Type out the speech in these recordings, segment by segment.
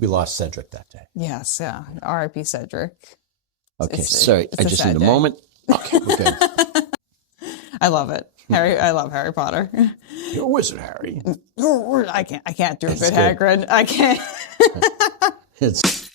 We lost Cedric that day. Yes, yeah. R.I.P. Cedric. Okay, sorry. I just need a moment. Okay, we're good. I love it. I love Harry Potter. You're a wizard, Harry. I can't do a good Hagrid. I can't. It's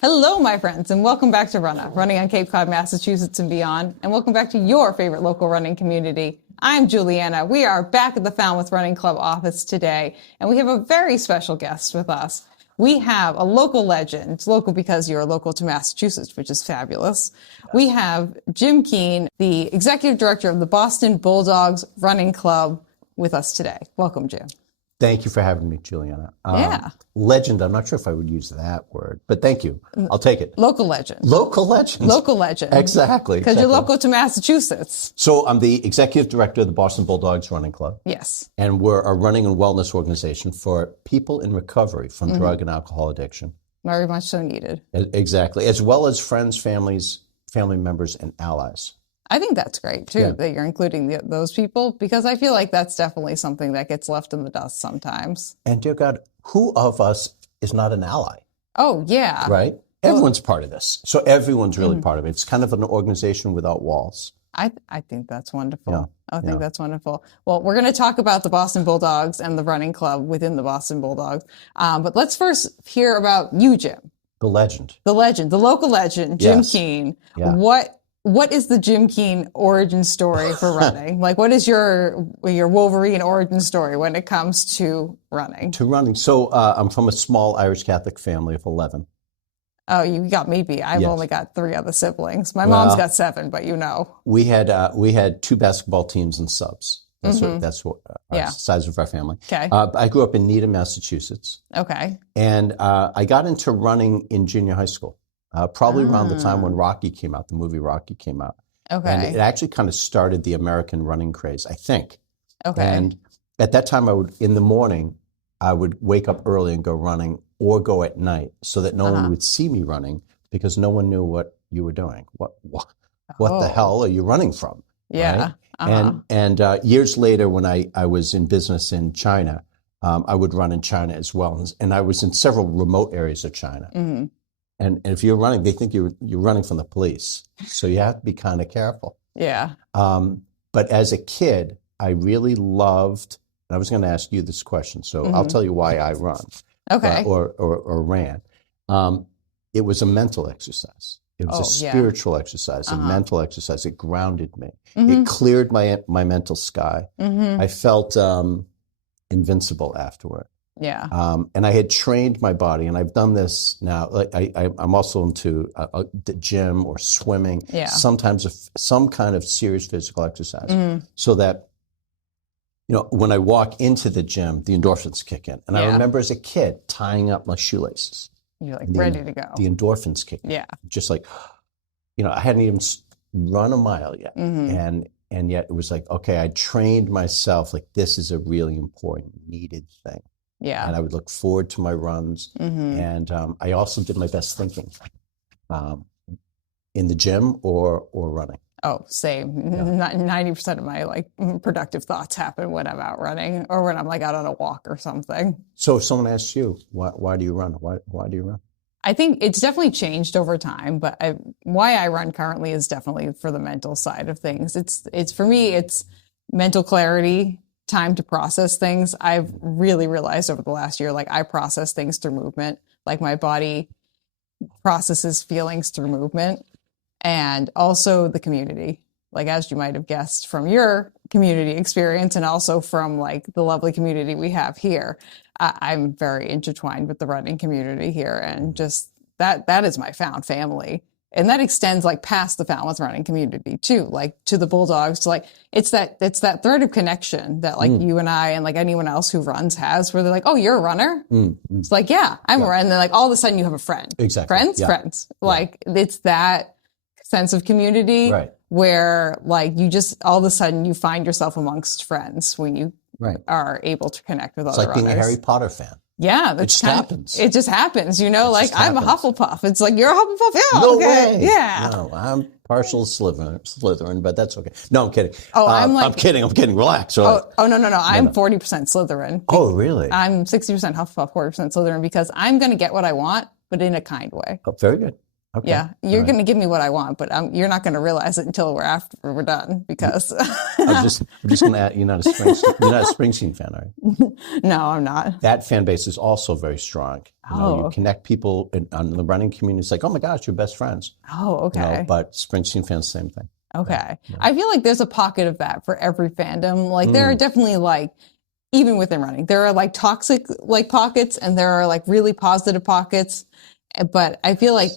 Hello, my friends, and welcome back to Runnah, running on Cape Cod, Massachusetts and beyond, and welcome back to your favorite local running community. I'm Juliana. We are back at the Falmouth Running Club office today, and we have a very special guest with us. We have a local legend, local because you're local to Massachusetts, which is fabulous. We have Jim Keane, the executive director of the Boston Bulldogs Running Club, with us today. Welcome, Jim. Thank you for having me, Juliana. Yeah. Legend, I'm not sure if I would use that word, but thank you. I'll take it. Local legend. Local legend. Local legend. Exactly. Because you're local to Massachusetts. So I'm the executive director of the Boston Bulldogs Running Club. Yes. And we're a running and wellness organization for people in recovery from drug and alcohol addiction. Very much so needed. Exactly. As well as friends, families, family members, and allies. I think that's great, too, that you're including those people, because I feel like that's definitely something that gets left in the dust sometimes. And dear God, who of us is not an ally? Oh, yeah. Right? Everyone's part of this. So everyone's really part of it. It's kind of an organization without walls. I think that's wonderful. Yeah. I think that's wonderful. Well, we're going to talk about the Boston Bulldogs and the running club within the Boston Bulldogs. But let's first hear about you, Jim. The legend. The legend, the local legend, Jim Keane. Yeah. What is the Jim Keane origin story for running? Like, what is your Wolverine origin story when it comes to running? So I'm from a small Irish Catholic family of 11. Oh, you got me beat. I've only got 3 other siblings. My mom's got 7, but you know. We had 2 basketball teams and subs. That's what size of our family. Okay. I grew up in Needham, Massachusetts. Okay. And I got into running in junior high school. Probably around the time when Rocky came out, the movie Rocky came out. Okay. And it actually kind of started the American running craze, I think. Okay. And at that time, in the morning, I would wake up early and go running or go at night so that no one would see me running because no one knew what you were doing. What the hell are you running from? Yeah. Right? And years later, when I was in business in China, I would run in China as well. And I was in several remote areas of China. Mm-hmm. And if you're running, they think you're running from the police. So you have to be kind of careful. Yeah. But as a kid, I really loved, and I was going to ask you this question, so I'll tell you why I run. Okay. Or ran. It was a mental exercise. It was a spiritual exercise, a mental exercise. It grounded me. It cleared my mental sky. I felt invincible afterward. Yeah. And I had trained my body, and I've done this now. I'm also into the gym or swimming. Yeah. Sometimes some kind of serious physical exercise, so that when I walk into the gym, the endorphins kick in. And I remember as a kid tying up my shoelaces. You're like ready to go. The endorphins kick in. Yeah. Just like, I hadn't even run a mile yet, and yet it was like, okay, I trained myself. Like, this is a really important, needed thing. Yeah. And I would look forward to my runs. And I also did my best thinking in the gym or running. Oh, same. 90% of my productive thoughts happen when I'm out running or when I'm out on a walk or something. So if someone asks you, why do you run? Why do you run? I think it's definitely changed over time, but why I run currently is definitely for the mental side of things. It's for me, it's mental clarity, time to process things. I've really realized over the last year, I process things through movement. My body processes feelings through movement, and also the community. As you might have guessed from your community experience and also from the lovely community we have here, I'm very intertwined with the running community here, and just that is my found family. And that extends past the Falmouth running community too, to the Bulldogs, to it's that thread of connection that you and I and anyone else who runs has, where they're like, oh, you're a runner? It's yeah, I'm a runner. And then all of a sudden you have a friend. Exactly. Friends. It's that sense of community where you just all of a sudden you find yourself amongst friends when you Right. are able to connect with It's other like being a runners. Harry Potter fan. Yeah, It just happens. It just happens, you know. It like just I'm a happens. Hufflepuff. It's like you're a Hufflepuff. Yeah, No okay, way. yeah. No, I'm partial Slytherin, but that's okay. No, I'm kidding. Oh, I'm kidding. Relax. All right. Oh no. I'm 40% Slytherin. Oh, really? I'm 60% Hufflepuff, 40% Slytherin because I'm going to get what I want, but in a kind way. Oh, very good. Okay. Yeah, you're going to give me what I want, but you're not going to realize it until we're done because. I'm just going to add, you're not a Springsteen fan, are you? No, I'm not. That fan base is also very strong. You connect people on the running community. It's like, oh my gosh, you're best friends. Oh, okay. But Springsteen fans, same thing. Okay. Yeah. I feel like there's a pocket of that for every fandom. Like there are definitely even within running, there are toxic pockets and there are really positive pockets. But I feel like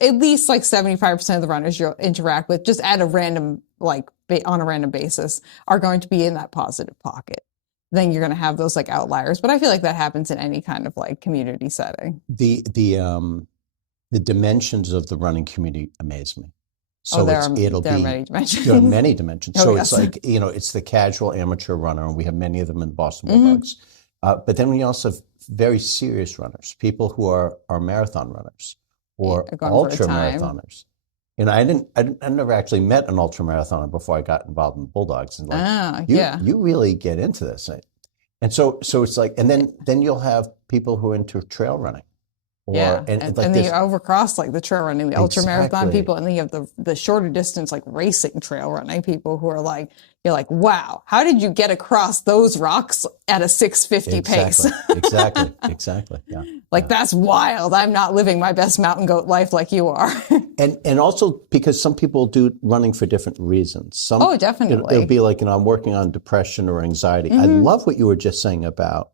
at least 75% of the runners you'll interact with just at a random, on a random basis are going to be in that positive pocket. Then you're going to have those outliers. But I feel like that happens in any kind of community setting. The dimensions of the running community amaze me. So there are many dimensions. There are many dimensions. Oh, so yes. It's it's the casual amateur runner, and we have many of them in Boston Bulldogs. But then we also have very serious runners, people who are marathon runners or ultra marathoners. I never actually met an ultra marathoner before I got involved in the Bulldogs. And you really get into this. And so it's and then you'll have people who are into trail running. And then you overcross the trail running, the ultra marathon people, and then you have the shorter distance racing trail running people who are you're like, wow, how did you get across those rocks at a 6:50 pace? Exactly. Yeah. That's wild. I'm not living my best mountain goat life like you are. and also because some people do running for different reasons. Definitely. It'll be I'm working on depression or anxiety. I love what you were just saying about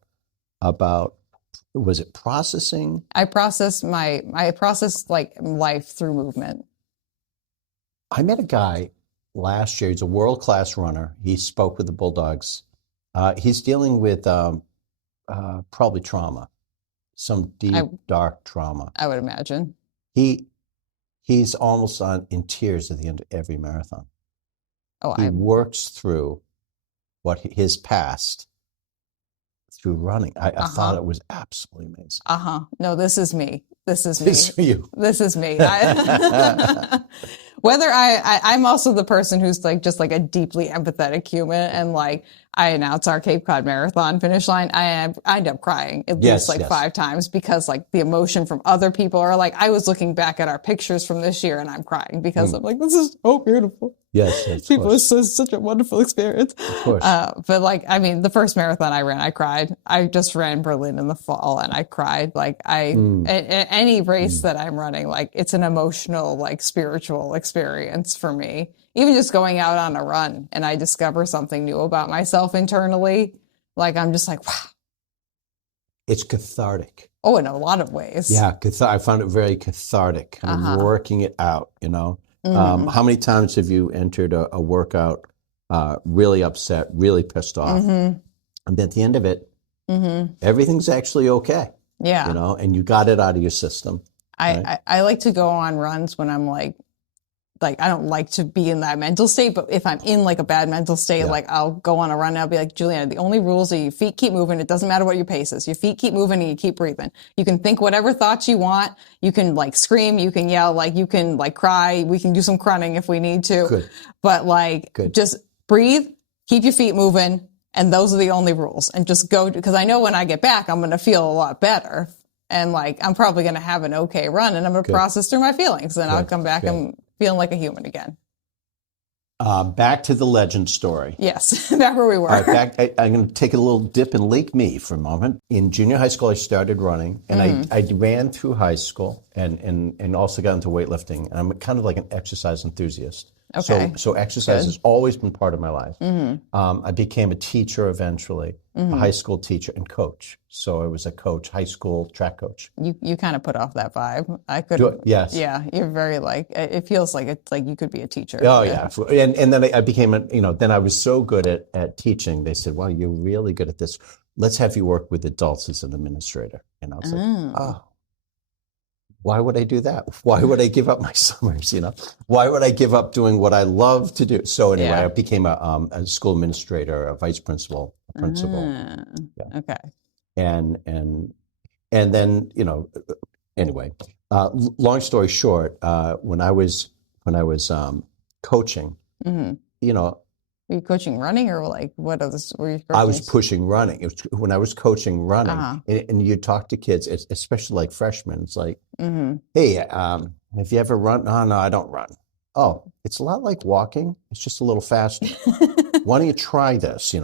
was it processing? I process life through movement. I met a guy last year. He's a world-class runner. He spoke with the Bulldogs. He's dealing with probably trauma, some deep, dark trauma. I would imagine. He's almost in tears at the end of every marathon. He works through his past through running. I thought it was absolutely amazing. No, this is me. This is me. This is you. This is me. Whether I'm also the person who's just a deeply empathetic human, and I announce our Cape Cod Marathon finish line, I end up crying at least 5 times because the emotion from other people are I was looking back at our pictures from this year and I'm crying because I'm this is so beautiful. Yes, people, it's such a wonderful experience. Of course. But the first marathon I ran, I cried. I just ran Berlin in the fall and I cried. Any race that I'm running, it's an emotional, spiritual experience for me. Even just going out on a run and I discover something new about myself internally, I'm just wow. It's cathartic. Oh, in a lot of ways. Yeah, I found it very cathartic. I'm working it out, How many times have you entered a workout really upset, really pissed off, and at the end of it, everything's actually okay? Yeah. And you got it out of your system. Right? I like to go on runs when I'm I don't like to be in that mental state, but if I'm in a bad mental state, I'll go on a run and I'll be Juliana, the only rules are your feet keep moving. It doesn't matter what your pace is. Your feet keep moving and you keep breathing. You can think whatever thoughts you want. You can scream, you can yell, you can cry. We can do some crunning if we need to. Good. But just breathe, keep your feet moving. And those are the only rules. And just go, because I know when I get back, I'm going to feel a lot better. And I'm probably going to have an okay run and I'm going to process through my feelings. And I'll come back and feeling like a human again. Back to the legend story. Yes, back where we were. All right, I'm going to take a little dip in Lake Mead for a moment. In junior high school, I started running, and I ran through high school and also got into weightlifting. And I'm kind of an exercise enthusiast. Okay. So exercise has always been part of my life. I became a teacher eventually, a high school teacher and coach. So I was a coach, high school track coach. You kind of put off that vibe. I could. Yes. Yeah, you're very it feels like it's you could be a teacher. Oh yeah. And then I became then I was so good at teaching. They said, "Well, you're really good at this. Let's have you work with adults as an administrator." And I was why would I do that? Why would I give up my summers? Why would I give up doing what I love to do? So anyway, I became a school administrator, a vice principal, a principal. Okay. And then, anyway, long story short, when I was coaching, Were you coaching running or like what others were you coaching? I was pushing running. It was when I was coaching running, and you talk to kids, especially like freshmen. It's like, hey, have you ever run? Oh, no, I don't run. Oh, it's a lot like walking. It's just a little faster. Why don't you try this?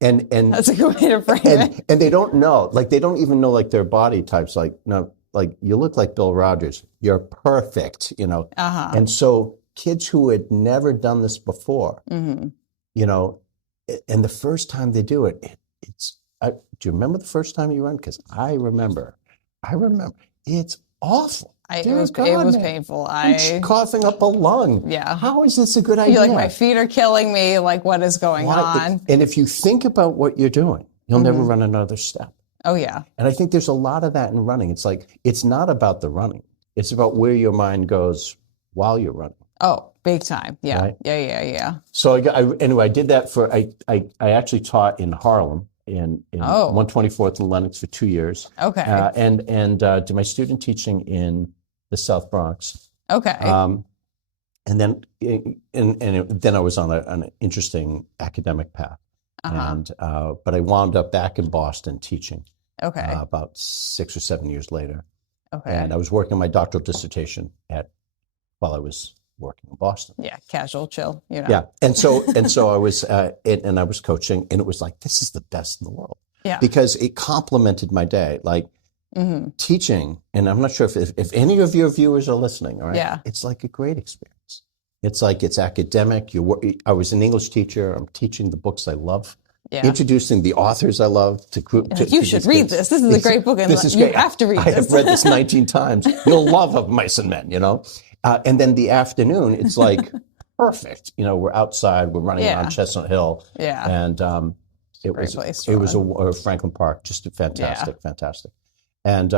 And that's a good way to frame it. And they don't know, like they don't even know like their body types. Like, no, like you look like Bill Rogers. You're perfect. And so kids who had never done this before. And the first time they do it, do you remember the first time you run? Because I remember. It's awful. It was painful. I'm coughing up a lung. Yeah. How is this a good idea? You're like, my feet are killing me. Like, what is going on? And if you think about what you're doing, you'll never run another step. Oh, yeah. And I think there's a lot of that in running. It's like, it's not about the running. It's about where your mind goes while you're running. Oh, big time. Yeah. Right? Yeah. So anyway, I did that I actually taught in Harlem in 124th and Lenox for 2 years. Okay. And did my student teaching in the South Bronx. Okay. And then then I was on an interesting academic path. But I wound up back in Boston teaching. Okay. About 6 or 7 years later. Okay. And I was working on my doctoral dissertation while I was working in Boston. Yeah, casual, chill, Yeah, and so I was and I was coaching, and it was like, this is the best in the world. Yeah, because it complemented my day, like teaching. And I'm not sure if any of your viewers are listening. All right, yeah, it's like a great experience. It's like it's academic. I was an English teacher. I'm teaching the books I love. Yeah. Introducing the authors I love to you should read this. This is a great book, and you have to read this. I have read this 19 times. You'll love Of Mice and Men, And then the afternoon, it's like perfect. We're outside, we're running around Chestnut Hill. Yeah. And it was a Franklin Park, just fantastic. And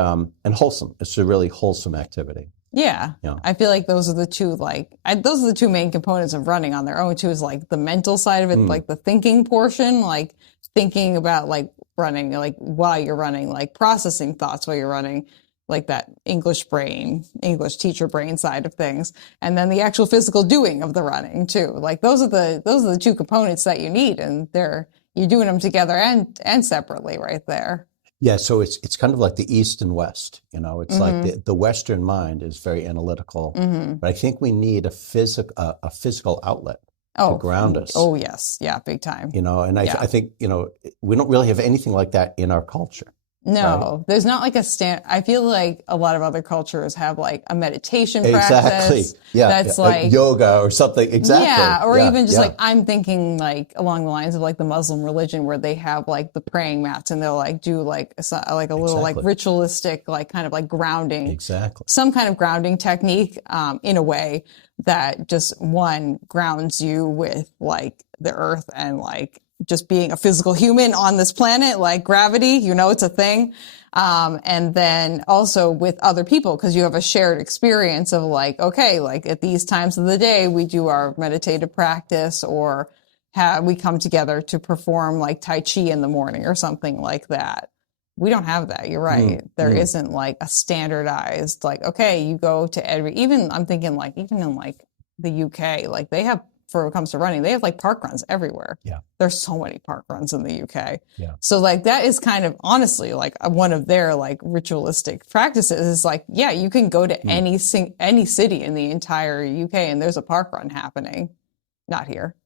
wholesome. It's a really wholesome activity. Yeah. I feel like those are the two main components of running on their own too, is like the mental side of it, like the thinking portion, like thinking about like running, like while you're running, like processing thoughts while you're running, like that English teacher brain side of things. And then the actual physical doing of the running too. Like those are the two components that you need, and you're doing them together and separately right there. Yeah, so it's kind of like the East and West. It's like the Western mind is very analytical, but I think we need a physical outlet to ground us. Oh yes, yeah, big time. And I think we don't really have anything like that in our culture. No, right? There's not like I feel like a lot of other cultures have like a meditation practice. Exactly. Yeah. That's like yoga or something. Exactly. Yeah. Or even just like, I'm thinking like along the lines of like the Muslim religion, where they have like the praying mats, and they'll like do like a little like ritualistic, like kind of like grounding. Exactly. Some kind of grounding technique, in a way that just grounds you with like the earth and like just being a physical human on this planet, like gravity, it's a thing. And then also with other people, because you have a shared experience of like, okay, like at these times of the day, we do our meditative practice, or we come together to perform like Tai Chi in the morning or something like that. We don't have that. You're right. There isn't like a standardized, like, okay, you go to I'm thinking like, even in like the UK, like they have, for when it comes to running, they have like park runs everywhere. Yeah. There's so many park runs in the UK. Yeah. So like that is kind of honestly like one of their like ritualistic practices is like, yeah, you can go to any city in the entire UK and there's a park run happening. Not here.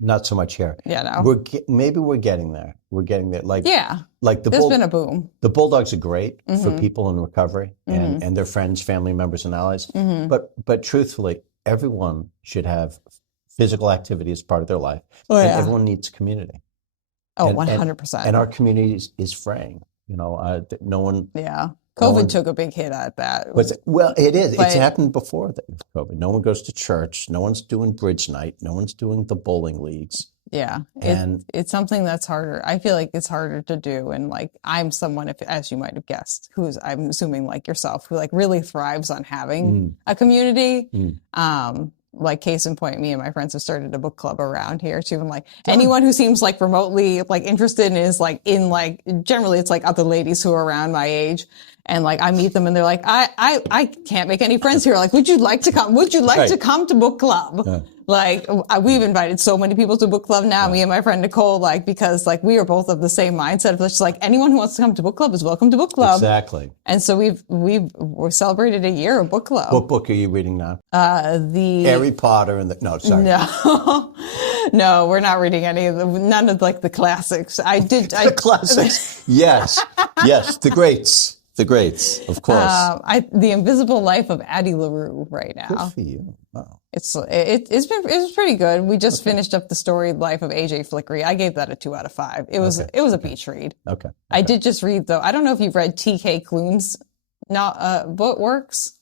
Not so much here. Yeah, no. Maybe we're getting there. We're getting there. Like there's been a boom. The Bulldogs are great for people in recovery and their friends, family members, and allies. But truthfully, everyone should have physical activity as part of their life. And everyone needs community. Oh, 100%. And our community is fraying. No one. Yeah. COVID took a big hit at that. Well, it is. It's happened before COVID. No one goes to church. No one's doing bridge night. No one's doing the bowling leagues. Yeah. And It's something that's harder. I feel like it's harder to do. And like, I'm someone, if, as you might have guessed, who's, I'm assuming like yourself, who like really thrives on having a community. Like case in point, me and my friends have started a book club around here too. And like anyone who seems like remotely like interested and is like in like, generally it's like other ladies who are around my age. And like I meet them and they're like, I can't make any friends here. Like, would you like to come? Would you like to come to book club? Yeah. Like we've invited so many people to book club now, me and my friend Nicole, like, because like we are both of the same mindset of just like anyone who wants to come to book club is welcome to book club. Exactly. And so we're celebrated a year of book club. What book are you reading now? The Harry Potter and the, no, sorry. No, no, we're not reading any of none of like the classics. The classics. Yes. Yes. The greats. The greats, of course. The Invisible Life of Addie LaRue right now. Good for you. Wow. It's pretty good. We just finished up the storied life of AJ Flickery. I gave that a 2 out of 5. It was a beach read. Okay. I did just read though. I don't know if you've read T.K. Klune's book works.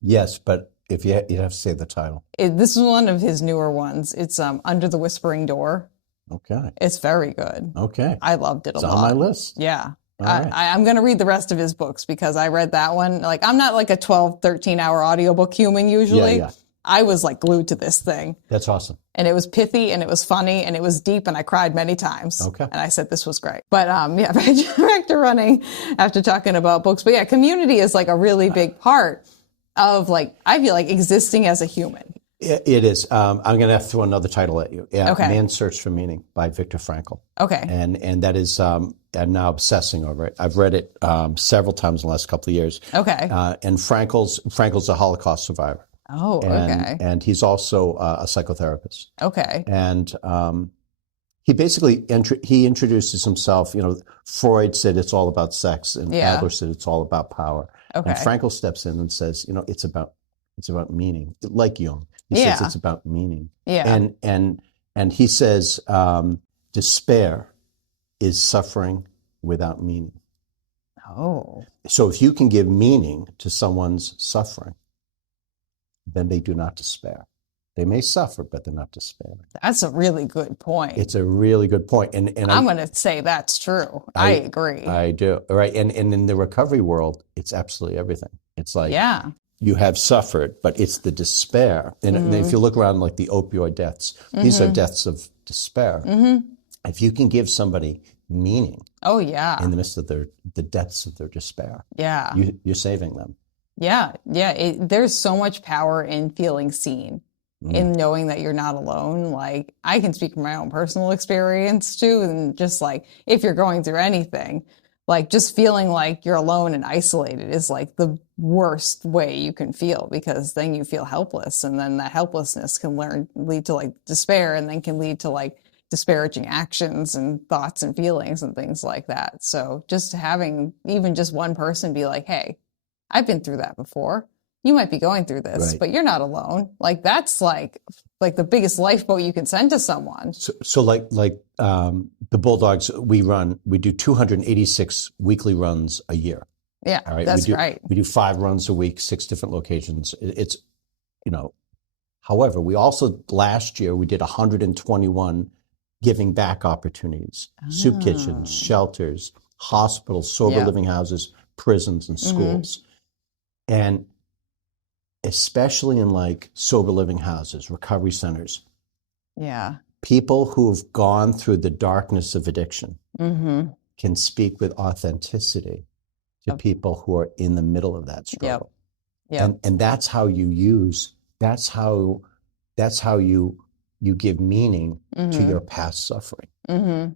Yes, but if you'd have to say the title. This is one of his newer ones. It's Under the Whispering Door. Okay. It's very good. Okay. I loved it a lot. It's on my list. Yeah. Right. I'm going to read the rest of his books because I read that one. Like, I'm not like a 12, 13 hour audiobook human usually. Yeah. I was like glued to this thing. That's awesome. And it was pithy and it was funny and it was deep and I cried many times. Okay. And I said, this was great. But yeah, back to running after talking about books. But yeah, community is like a really big part of like, I feel like existing as a human. It is. I'm going to have to throw another title at you. Yeah, Okay. Man's Search for Meaning by Viktor Frankl. Okay. And that is, I'm now obsessing over it. I've read it Okay. several times in the last couple of years. Okay. And Frankl's a Holocaust survivor. Oh, okay. And he's also a psychotherapist. Okay. And he basically he introduces himself. You know, Freud said it's all about sex, and Adler said it's all about power. Okay. And Frankl steps in and says, you know, it's about meaning, like Jung. He says it's about meaning. Yeah. And he says despair is suffering without meaning. Oh. So if you can give meaning to someone's suffering, then they do not despair. They may suffer, but they're not despairing. That's a really good point. It's a really good point. And I'm going to say that's true. I agree. I do. Right. And in the recovery world, it's absolutely everything. It's like, you have suffered, but it's the despair. And if you look around like the opioid deaths, these are deaths of despair. If you can give somebody meaning in the midst of the depths of their despair, you're saving them. Yeah. There's so much power in feeling seen, in knowing that you're not alone. Like, I can speak from my own personal experience too. And just like, if you're going through anything, like just feeling like you're alone and isolated is like the worst way you can feel, because then you feel helpless. And then that helplessness can lead to like despair, and then can lead to like disparaging actions and thoughts and feelings and things like that. So just having even just one person be like, hey, I've been through that before. You might be going through this, but you're not alone. Like, that's like the biggest lifeboat you can send to someone. So like the Bulldogs, we do 286 weekly runs a year. Yeah, all right? That's right. We do 5 runs a week, 6 different locations. It's, you know, however, we also, last year, we did 121 giving back opportunities, soup kitchens, shelters, hospitals, sober living houses, prisons, and schools. And especially in like sober living houses, recovery centers. Yeah. People who've gone through the darkness of addiction can speak with authenticity to people who are in the middle of that struggle. And that's how you you give meaning to your past suffering.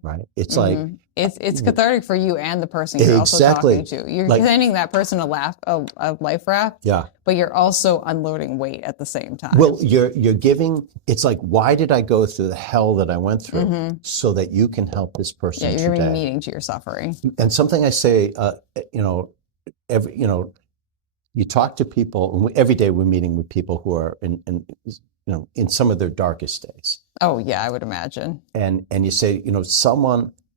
Right? It's like it's cathartic for you and the person you're also talking to. You're sending that person a life raft. Yeah. But you're also unloading weight at the same time. Well, you're giving. It's like, why did I go through the hell that I went through, so that you can help this person? Yeah, you're giving meaning to your suffering. And something I say, you talk to people, and every day we're meeting with people who are in some of their darkest days. Oh yeah, I would imagine. And you say,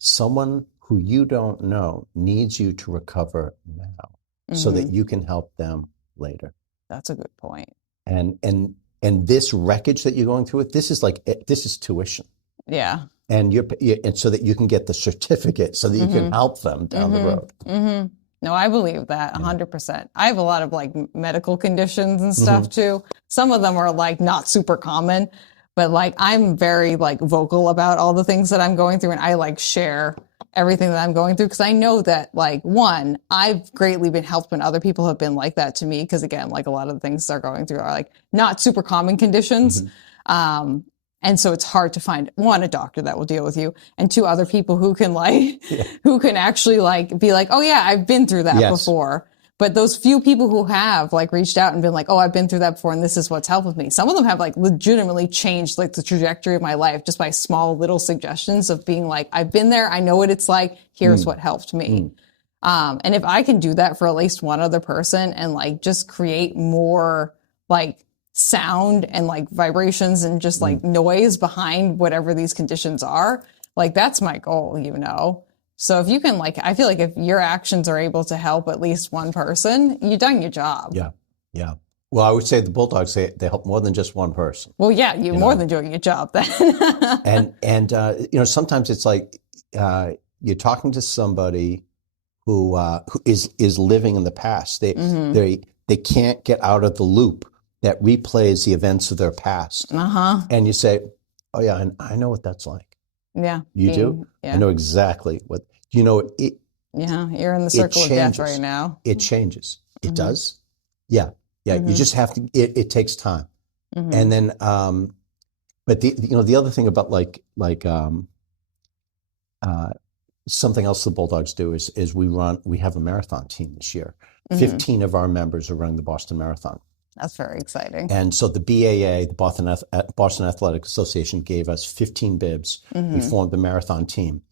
someone who you don't know needs you to recover now, so that you can help them later. That's a good point. And this wreckage that you're going through, this is tuition. Yeah. And and so that you can get the certificate so that you can help them down the road. No, I believe that 100%. I have a lot of like medical conditions and stuff too. Some of them are like not super common, but like I'm very like vocal about all the things that I'm going through, and I like share everything that I'm going through because I know that like one, I've greatly been helped when other people have been like that to me because again, like a lot of the things they're going through are like not super common conditions. And so it's hard to find one, a doctor that will deal with you, and two, other people who can like, who can actually like be like, oh yeah, I've been through that before. But those few people who have like reached out and been like, oh, I've been through that before and this is what's helped with me. Some of them have like legitimately changed like the trajectory of my life just by small little suggestions of being like, I've been there. I know what it's like. Here's what helped me. And if I can do that for at least one other person and like just create more like sound and like vibrations and just like noise behind whatever these conditions are, like that's my goal, you know? So if you can like, I feel like if your actions are able to help at least one person, you've done your job. Yeah. Yeah. Well, I would say the Bulldogs, they help more than just one person. Well, yeah, you're more than doing your job then. and you know, sometimes it's like you're talking to somebody who is living in the past. They can't get out of the loop that replays the events of their past. And you say, oh yeah, and I know what that's like. Yeah. You do? Yeah. I know exactly what, you know, it. Yeah, you're in the circle of death right now. It changes. It does. Yeah. Yeah. You just have to, it takes time. And then, but the other thing about something else the Bulldogs do is we have a marathon team this year. 15 of our members are running the Boston Marathon. That's very exciting. And so the BAA, the Boston Athletic Association, gave us 15 bibs. We formed the marathon team.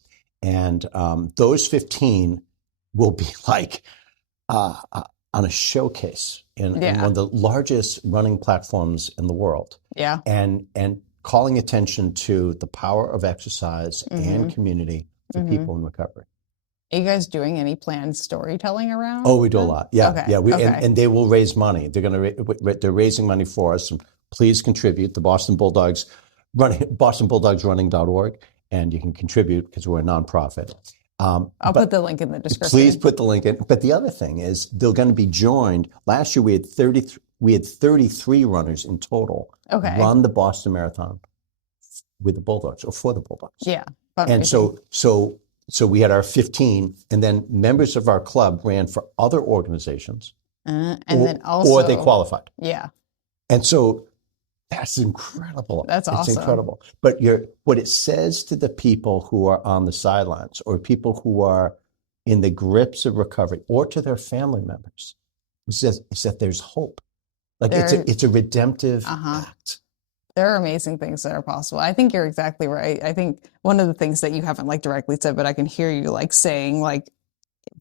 And those 15 will be like on a showcase in one of the largest running platforms in the world. Yeah. And calling attention to the power of exercise and community for people in recovery. Are you guys doing any planned storytelling around? Oh, we do a lot. Yeah, okay. yeah. And they will raise money. They're raising money for us. And please contribute. The Boston Bulldogs BostonBulldogsRunning.org, and you can contribute because we're a nonprofit. I'll put the link in the description. Please put the link in. But the other thing is they're going to be joined. Last year we had 33 runners in total run the Boston Marathon with the Bulldogs or for the Bulldogs. Yeah. And so we had our 15, and then members of our club ran for other organizations, or they qualified. Yeah. And so that's incredible. That's awesome. It's incredible. But what it says to the people who are on the sidelines or people who are in the grips of recovery or to their family members is that there's hope. Like it's a redemptive act. There are amazing things that are possible. I think you're exactly right. I think one of the things that you haven't like directly said, but I can hear you like saying like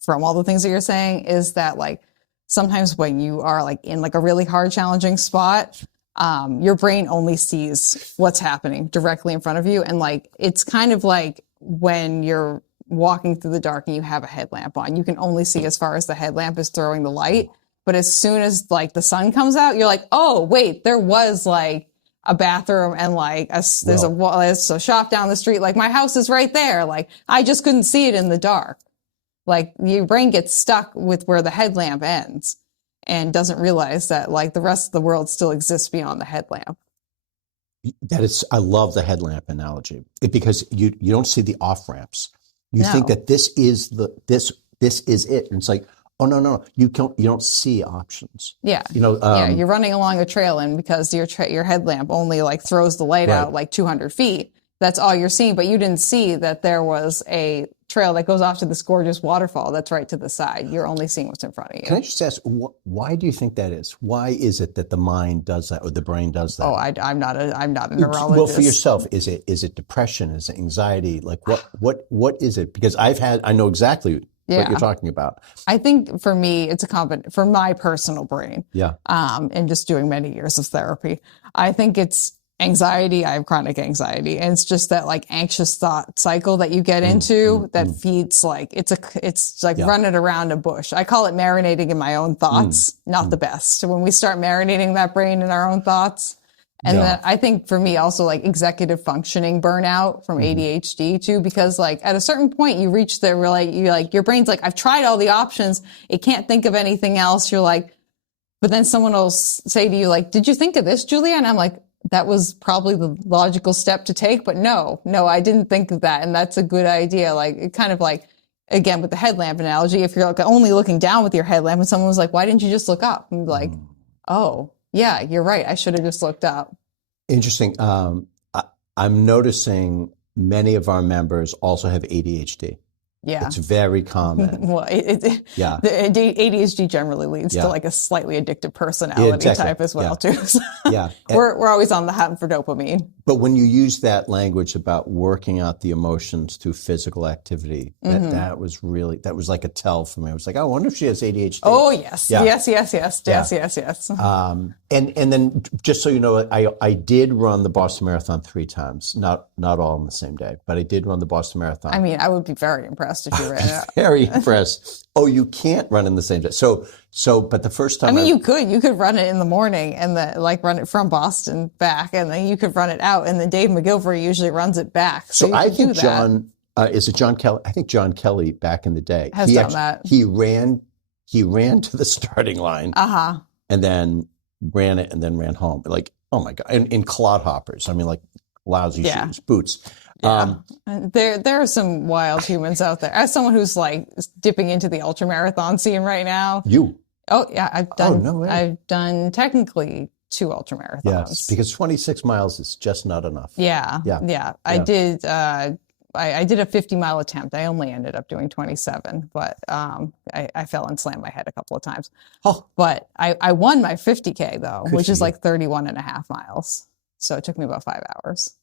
from all the things that you're saying is that like sometimes when you are like in like a really hard, challenging spot, your brain only sees what's happening directly in front of you. And like, it's kind of like when you're walking through the dark and you have a headlamp on, you can only see as far as the headlamp is throwing the light. But as soon as like the sun comes out, you're like, oh, wait, there was like a bathroom and like there's a shop down the street. Like my house is right there. Like I just couldn't see it in the dark. Like your brain gets stuck with where the headlamp ends and doesn't realize that like the rest of the world still exists beyond the headlamp. I love the headlamp analogy because you don't see the off ramps. You think that this is it. And it's like, oh no, you don't see options. Yeah, you're running along a trail, and because your headlamp only like throws the light out like 200 feet, that's all you're seeing. But you didn't see that there was a trail that goes off to this gorgeous waterfall that's right to the side. You're only seeing what's in front of you. Can I just ask, why do you think that is? Why is it that the mind does that or the brain does that? Oh, I'm not a neurologist. Well, for yourself, is it depression? Is it anxiety? Like what is it? Because I know exactly what you're talking about. I think for me, it's for my personal brain. Yeah. And just doing many years of therapy, I think it's anxiety. I have chronic anxiety, and it's just that like anxious thought cycle that you get into that feeds like it's like running around a bush. I call it marinating in my own thoughts. Not the best. So when we start marinating that brain in our own thoughts, And Yeah. then I think for me also like executive functioning burnout from ADHD too, because like at a certain point you reach the your brain's like, I've tried all the options. It can't think of anything else. You're like, but then someone will say to you like, did you think of this, Julia? And I'm like, that was probably the logical step to take, but no, I didn't think of that. And that's a good idea. Like it kind of like, again, with the headlamp analogy, if you're like only looking down with your headlamp and someone was like, why didn't you just look up? And be like, oh, yeah, you're right. I should have just looked up. Interesting. I'm noticing many of our members also have ADHD. Yeah. It's very common. Well, the ADHD generally leads to like a slightly addictive personality type as well too. So Yeah. we're always on the hunt for dopamine. But when you use that language about working out the emotions through physical activity, that was like a tell for me. I was like, I wonder if she has ADHD. Oh yes, Yeah. yes. And then just so you know, I did run the Boston Marathon 3 times, not all on the same day, but I did run the Boston Marathon. I mean, I would be very impressed if you ran it. Very impressed. Oh, you can't run in the same day. So, but the first time I mean, you could run it in the morning and run it from Boston back, and then you could run it out, and then Dave McGilvery usually runs it back. So I think John, is it John Kelly? I think John Kelly back in the day has done that. He ran to the starting line, and then ran it, and then ran home. Like, oh my God! And in clodhoppers, I mean, like lousy shoes, boots. Yeah. There are some wild humans out there. As someone who's like dipping into the ultramarathon scene right now. Oh yeah, I've done. Oh, no way. I've done technically 2 ultramarathons. Yes, because 26 miles is just not enough. Yeah. I did. I did a 50-mile attempt. I only ended up doing 27, but I fell and slammed my head a couple of times. Oh, but I won my 50K though, which is like 31 and a half miles. So it took me about 5 hours.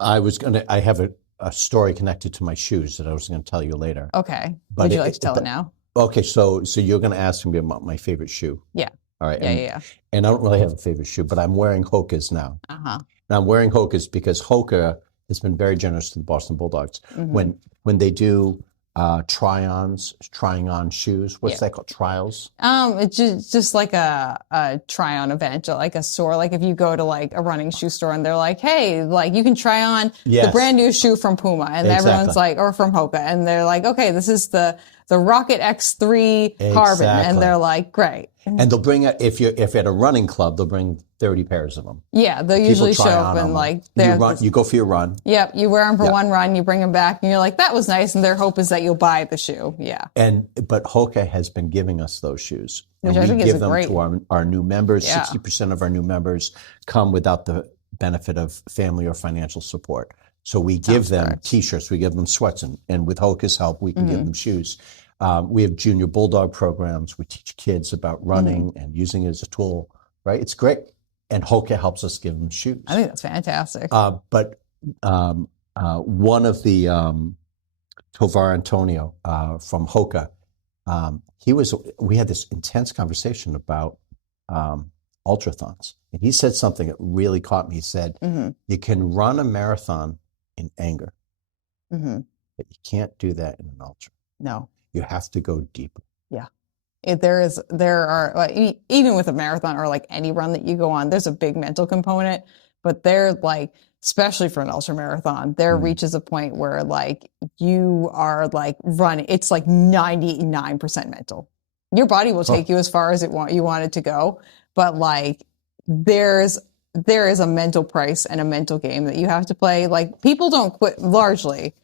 I have a story connected to my shoes that I was going to tell you later. Okay. But would you like to tell it now? Okay. So you're going to ask me about my favorite shoe. Yeah. All right. Yeah. And I don't really have a favorite shoe, but I'm wearing Hoka's now. And I'm wearing Hoka's because Hoka has been very generous to the Boston Bulldogs. When they do trying on shoes. What's that called? Trials? It's just like a try-on event, or like a store. Like if you go to like a running shoe store and they're like, hey, like you can try on the brand new shoe from Puma. And everyone's like, or from Hoka. And they're like, okay, this is the Rocket X3 Carbon. And they're like, great. And they'll bring if you're at a running club, they'll bring 30 pairs of them. Yeah, they'll usually show up and like you go for your run. Yep, you wear them for one run, you bring them back, and you're like, that was nice. And their hope is that you'll buy the shoe. Yeah. But Hoka has been giving us those shoes, which and I think we give is them great. to our new members. 60% of our new members come without the benefit of family or financial support. So we give them T-shirts, we give them sweats, and with Hoka's help, we can give them shoes. We have junior bulldog programs. We teach kids about running and using it as a tool, right? It's great. And Hoka helps us give them shoes. I think that's fantastic. But one of the, Tovar Antonio from Hoka, we had this intense conversation about ultrathons. And he said something that really caught me. He said, you can run a marathon in anger, but you can't do that in an ultra. No. You have to go deeper. Yeah. There are, even with a marathon or like any run that you go on, there's a big mental component, but they're like, especially for an ultra marathon, there reaches a point where like you are like running, it's like 99% mental. Your body will take you as far as you want it to go, but like there is a mental price and a mental game that you have to play. Like people don't quit largely.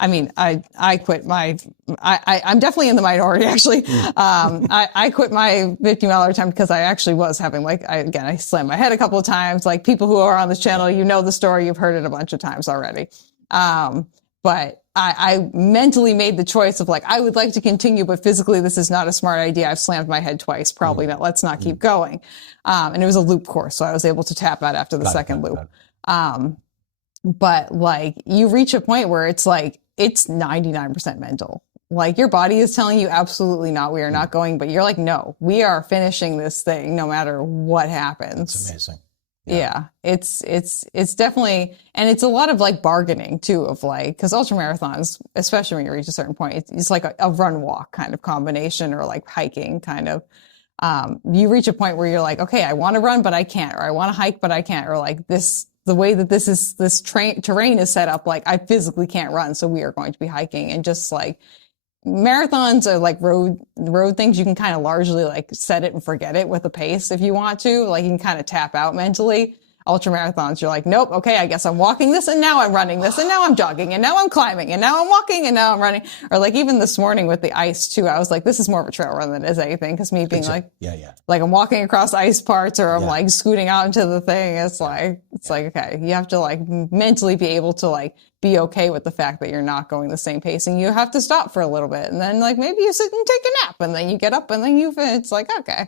I mean, I quit I'm definitely in the minority, actually. I quit my 50-mile attempt because I actually was having I slammed my head a couple of times. Like people who are on this channel, you know the story, you've heard it a bunch of times already. But I mentally made the choice of like, I would like to continue, but physically this is not a smart idea. I've slammed my head twice, probably not. Let's not keep going. And it was a loop course, so I was able to tap out after the second loop. But like you reach a point where it's like, it's 99% mental. Like your body is telling you absolutely not, we are not going, but you're like, no, we are finishing this thing no matter what happens. It's amazing. Yeah. It's definitely, and it's a lot of like bargaining too, of like, cause ultramarathons, especially when you reach a certain point, it's like a run walk kind of combination, or like hiking kind of. you reach a point where you're like, okay, I want to run, but I can't, or I want to hike, but I can't, or like the way that this terrain is set up, like I physically can't run. So we are going to be hiking. And just like marathons are like road things. You can kind of largely like set it and forget it with a pace if you want to, like you can kind of tap out mentally. Ultra marathons, you're like, nope, okay, I guess I'm walking this and now I'm running this and now I'm jogging and now I'm climbing and now I'm walking and now I'm running. Or like even this morning with the ice too, I was like, this is more of a trail run than it is anything. Cause me being like, like I'm walking across ice parts or I'm like scooting out into the thing. It's like, okay, you have to like mentally be able to like be okay with the fact that you're not going the same pace and you have to stop for a little bit. And then like maybe you sit and take a nap and then you get up and then it's like, okay.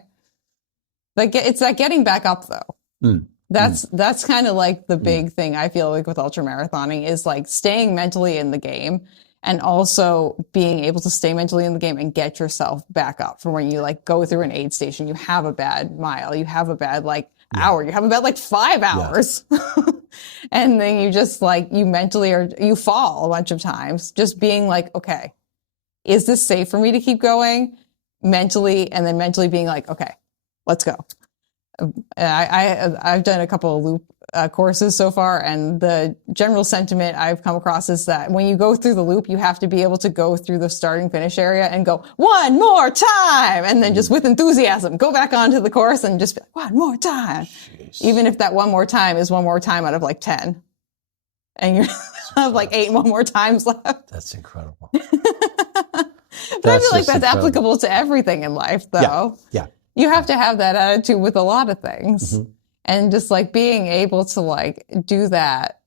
Like it's that getting back up though. That's kind of like the big thing I feel like with ultra marathoning is like staying mentally in the game and also being able to stay mentally in the game and get yourself back up for when you like go through an aid station, you have a bad mile, you have a bad like hour, you have a bad like 5 hours. And then you just like, you fall a bunch of times just being like, okay, is this safe for me to keep going mentally? And then mentally being like, okay, let's go. I've done a couple of loop courses so far, and the general sentiment I've come across is that when you go through the loop, you have to be able to go through the starting finish area and go one more time, and then just with enthusiasm go back onto the course and just be like, one more time. Jeez. Even if that one more time is one more time out of like 10, and you have like 8 one more times left. That's incredible. But I feel like that's applicable to everything in life, though. Yeah. You have to have that attitude with a lot of things. And just like being able to like do that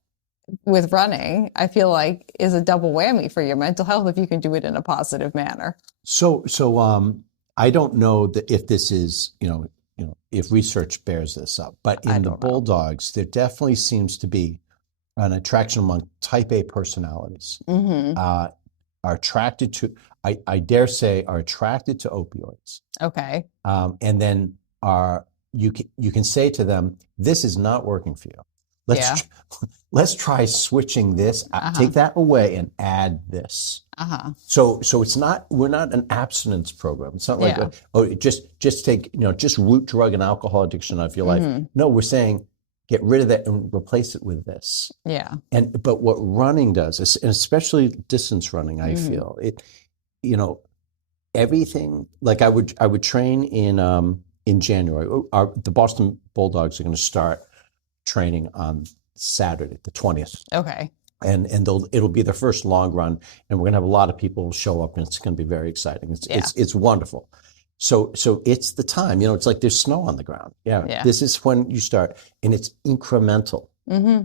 with running, I feel like is a double whammy for your mental health if you can do it in a positive manner. So I don't know that if this is, if research bears this up, but in the Bulldogs, there definitely seems to be an attraction among type A personalities, are attracted to, I dare say, are attracted to opioids. Okay. And then you can say to them, this is not working for you. Let's try switching this, take that away and add this. So it's not, we're not an abstinence program. It's not like, just take, just root drug and alcohol addiction out of your life. No, we're saying, get rid of that and replace it with this. Yeah. But what running does, and especially distance running, I feel everything. Like I would train in January. The Boston Bulldogs are going to start training on Saturday, the 20th. Okay. And it'll be their first long run, and we're going to have a lot of people show up, and it's going to be very exciting. It's wonderful. So it's the time, it's like there's snow on the ground. This is when you start, and it's incremental.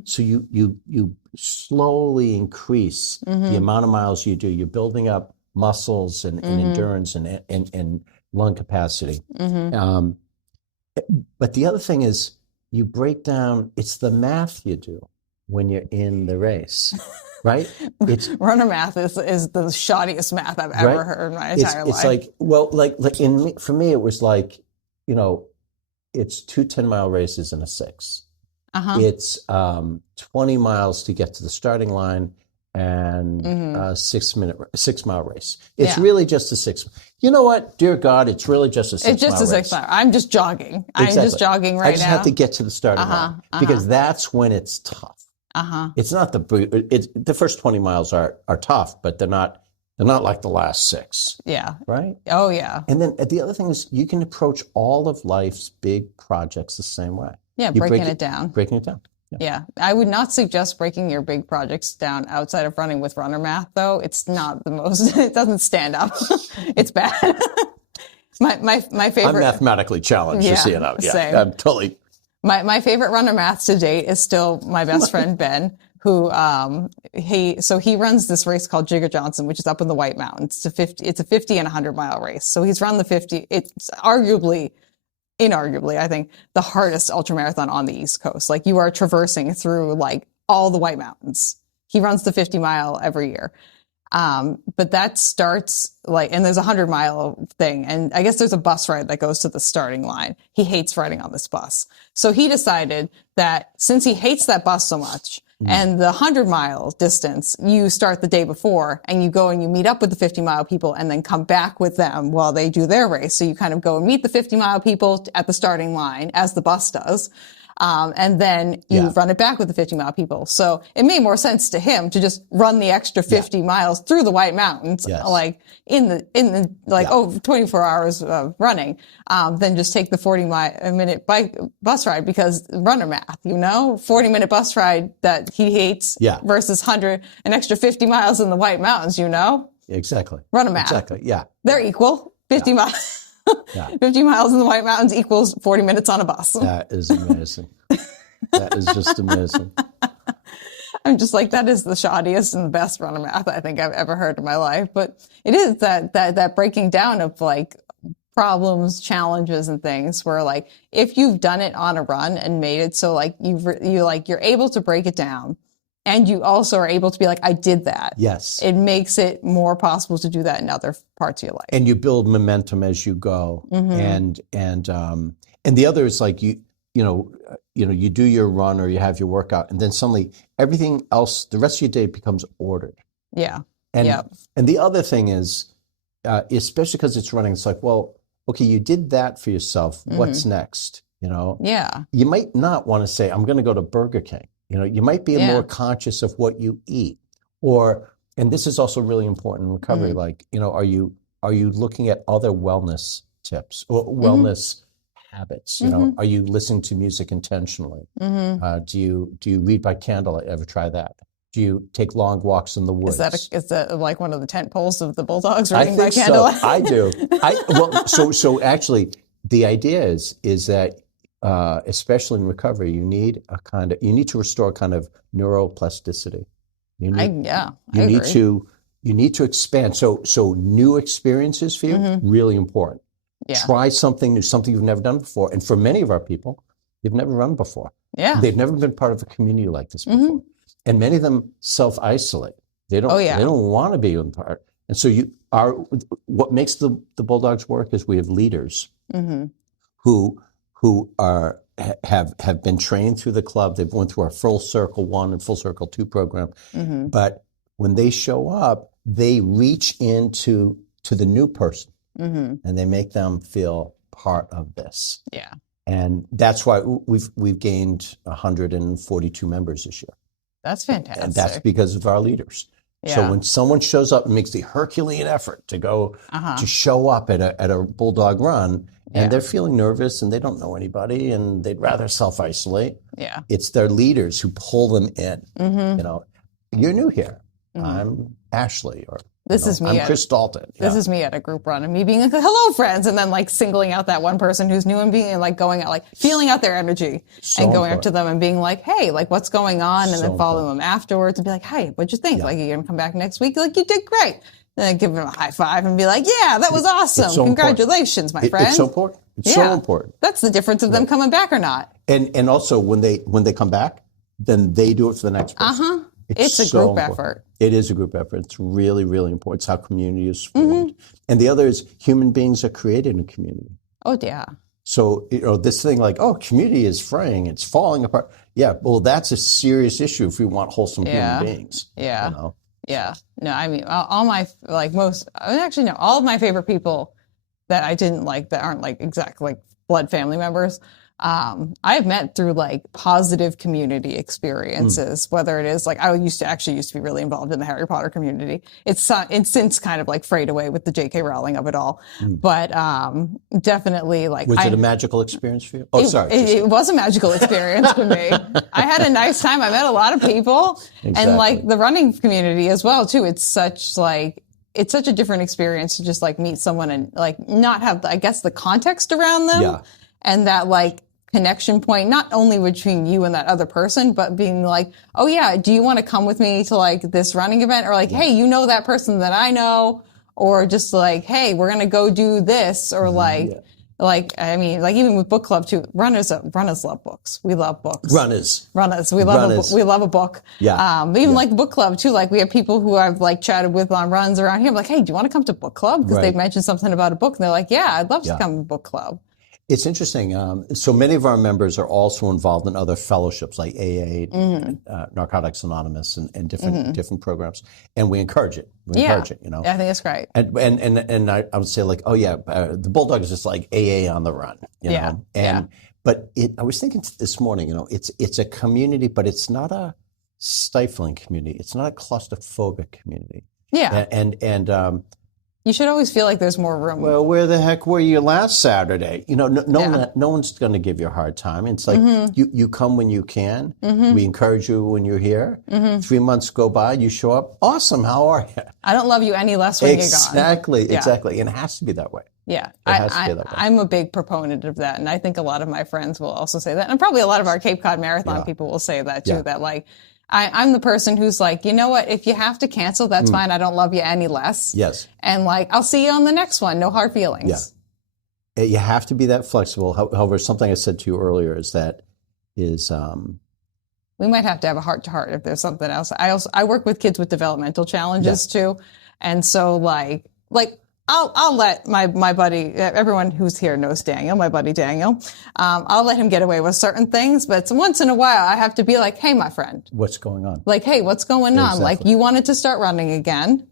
So you slowly increase the amount of miles you do. You're building up muscles and endurance and lung capacity. But the other thing is you break down, it's the math you do when you're in the race. Right? Runner math is the shoddiest math I've ever heard in my entire life. It's like, for me, it was like, it's 2 10-mile races and a 6. It's 20 miles to get to the starting line and a 6-mile race. It's really just a 6. You know what? Dear God, it's really just a 6-mile race. It's just a 6-mile. I'm just jogging. Exactly. I'm just jogging right now. I just have to get to the starting line because that's when it's tough. It's not the first 20 miles are tough, but they're not like the last 6. Yeah. Right? Oh, yeah. And then the other thing is you can approach all of life's big projects the same way. Yeah, breaking it down. Breaking it down. Yeah. I would not suggest breaking your big projects down outside of running with runner math, though. It's not the most, it doesn't stand up. It's bad. my favorite. I'm mathematically challenged, you see it out. Yeah, same. I'm totally. My favorite runner math to date is still my best friend, Ben, who, he runs this race called Jigger Johnson, which is up in the White Mountains. It's a 50 and 100 mile race. So he's run the 50. It's inarguably, I think, the hardest ultramarathon on the East Coast. Like you are traversing through like all the White Mountains. He runs the 50 mile every year. But that starts and there's a 100-mile thing. And I guess there's a bus ride that goes to the starting line. He hates riding on this bus. So he decided that since he hates that bus so much, And the 100-mile distance, you start the day before and you go and you meet up with the 50-mile people and then come back with them while they do their race. So you kind of go and meet the 50-mile people at the starting line, as the bus does. And then you run it back with the 50-mile people. So it made more sense to him to just run the extra 50 miles through the White Mountains, like in the 24 hours of running, than just take the 40-minute bus ride, because runner math, 40-minute bus ride that he hates versus an extra 50 miles in the White Mountains, Exactly. Runner math. Exactly. Yeah. They're equal. 50 miles. 50 miles in the White Mountains equals 40 minutes on a bus. That is amazing. That is just amazing. I'm just like, that is the shoddiest and the best runner math I think I've ever heard in my life. But it is that breaking down of like problems, challenges, and things where like, if you've done it on a run and made it so like you're able to break it down, and you also are able to be like, I did that. Yes. It makes it more possible to do that in other parts of your life. And you build momentum as you go. And the other is like you do your run or you have your workout, and then suddenly everything else, the rest of your day becomes ordered. Yeah. And the other thing is, especially because it's running, it's like, well, okay, you did that for yourself. What's next? Yeah. You might not want to say, I'm going to go to Burger King. You might be more conscious of what you eat, and this is also really important in recovery. Like, are you looking at other wellness tips or wellness habits? Are you listening to music intentionally? Do you read by candlelight? Ever try that? Do you take long walks in the woods? Is that like one of the tent poles of the Bulldogs, reading by candlelight? I do. So actually, the idea is that. Especially in recovery, you need to restore a kind of neuroplasticity. You need to expand. So new experiences for you, really important. Yeah. Try something new, something you've never done before. And for many of our people, they've never run before. Yeah. They've never been part of a community like this before. And many of them self-isolate. They don't want to be in part. And so what makes the Bulldogs work is we have leaders who have been trained through the club. They've went through our Full Circle 1 and Full Circle 2 program. But when they show up, they reach into the new person and they make them feel part of this. Yeah. And that's why we've gained 142 members this year. That's fantastic. And that's because of our leaders. Yeah. So when someone shows up and makes the Herculean effort to go to show up at a Bulldog run, and they're feeling nervous and they don't know anybody and they'd rather self-isolate. Yeah. It's their leaders who pull them in. You're new here. I'm Ashley, or this is me. I'm Chris Dalton. This is me at a group run, and me being like, hello, friends, and then like singling out that one person who's new and being like going out, like feeling out their energy and going up to them and being like, hey, like what's going on? And then following them afterwards and be like, hey, what'd you think? Like, you're going to come back next week? Like, you did great. Then give them a high five and be like, yeah, that was awesome. So congratulations, my friend. It's so important. It's so important. That's the difference of them coming back or not. And also when they come back, then they do it for the next person. It's a group effort. It is a group effort. It's really, really important. It's how community is formed. And the other is human beings are created in a community. Oh, yeah. So, this thing like, community is fraying, it's falling apart. Yeah, well, that's a serious issue if we want wholesome human beings. Yeah. Yeah. No, I mean, all my, all of my favorite people that I didn't like, that aren't like exact, like blood family members, I've met through like positive community experiences, whether it is like, I used to be really involved in the Harry Potter community. It's since kind of like frayed away with the J.K. Rowling of it all. But, definitely like. Was it a magical experience for you? Oh, sorry. It was a magical experience for me. I had a nice time. I met a lot of people and like the running community as well too. It's such a different experience to just like meet someone and like not have, I guess, the context around them. Yeah. And that like connection point, not only between you and that other person, but being like, oh yeah, do you want to come with me to like this running event? Or like, hey, you know that person that I know? Or just like, hey, we're going to go do this. Or like, I mean, like even with book club too, runners love books. We love books. Runners. We love a book. Yeah. Even like book club too. Like we have people who I've like chatted with on runs around here. I'm like, hey, do you want to come to book club? Because they've mentioned something about a book and they're like, yeah, I'd love to come to book club. It's interesting. So many of our members are also involved in other fellowships like AA, Narcotics Anonymous, and different programs, and we encourage it. We encourage it. I think it's great. And I would say like, oh yeah, the Bulldogs is like AA on the run. You know? But I was thinking this morning, it's a community, but it's not a stifling community. It's not a claustrophobic community. Yeah. And you should always feel like there's more room. Well, where the heck were you last Saturday? No one's going to give you a hard time. It's like you come when you can. We encourage you when you're here. 3 months go by, you show up. Awesome. How are you? I don't love you any less when you're gone. Exactly. And it has to be that way. Yeah, I'm a big proponent of that. And I think a lot of my friends will also say that. And probably a lot of our Cape Cod Marathon people will say that too, that like, I'm the person who's like, you know what, if you have to cancel, that's fine. I don't love you any less. Yes. And like, I'll see you on the next one. No hard feelings. Yeah. You have to be that flexible. However, something I said to you earlier is we might have to have a heart-to-heart if there's something else. I work with kids with developmental challenges too. And so like I'll let my buddy, everyone who's here knows Daniel, my buddy Daniel. I'll let him get away with certain things, but once in a while I have to be like, hey, my friend. What's going on? Like, hey, what's going on? Like, you wanted to start running again.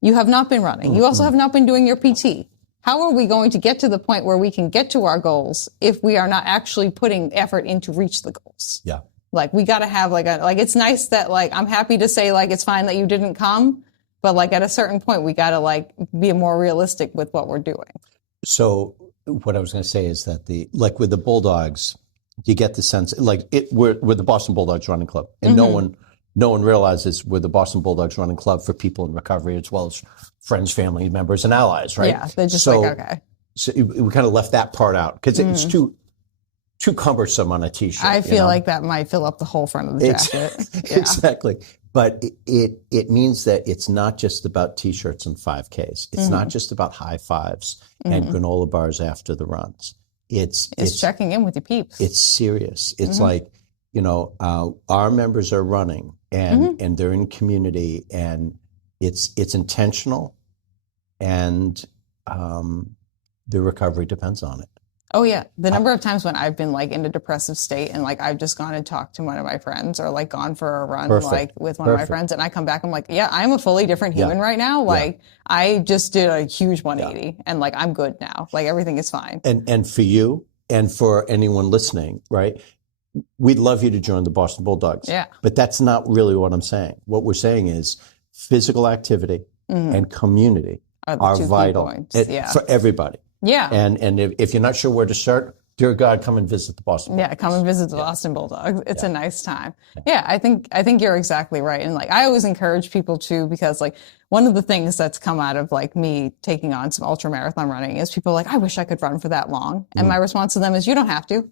You have not been running. You also have not been doing your PT. How are we going to get to the point where we can get to our goals if we are not actually putting effort in to reach the goals? Yeah. Like, we got to have it's nice that like, I'm happy to say like, it's fine that you didn't come. But like at a certain point, we got to like be more realistic with what we're doing. So what I was going to say is that with the Bulldogs, you get the sense we're the Boston Bulldogs Running Club, and no one realizes we're the Boston Bulldogs Running Club for people in recovery as well as friends, family members, and allies, right? Yeah, they're just okay. So we kind of left that part out because it's too cumbersome on a T-shirt. I feel like that might fill up the whole front of the jacket. Exactly. But it means that it's not just about T-shirts and 5Ks. It's not just about high fives and granola bars after the runs. It's checking in with your peeps. It's serious. It's like, our members are running and they're in community, and it's intentional, and the recovery depends on it. Oh yeah. The number of times when I've been like in a depressive state and like I've just gone and talked to one of my friends or like gone for a run like with one of my friends, and I come back, I'm like, yeah, I'm a fully different human right now. Like I just did a huge 180 and like I'm good now. Like everything is fine. And for you and for anyone listening, right? We'd love you to join the Boston Bulldogs. Yeah. But that's not really what I'm saying. What we're saying is physical activity and community are vital for everybody. Yeah. And if you're not sure where to start, dear God, come and visit the Boston Bulldogs. Yeah, come and visit the Boston Bulldogs. It's a nice time. Yeah, I think you're exactly right. And like I always encourage people to, because like one of the things that's come out of like me taking on some ultra marathon running is people are like, I wish I could run for that long. And my response to them is, you don't have to.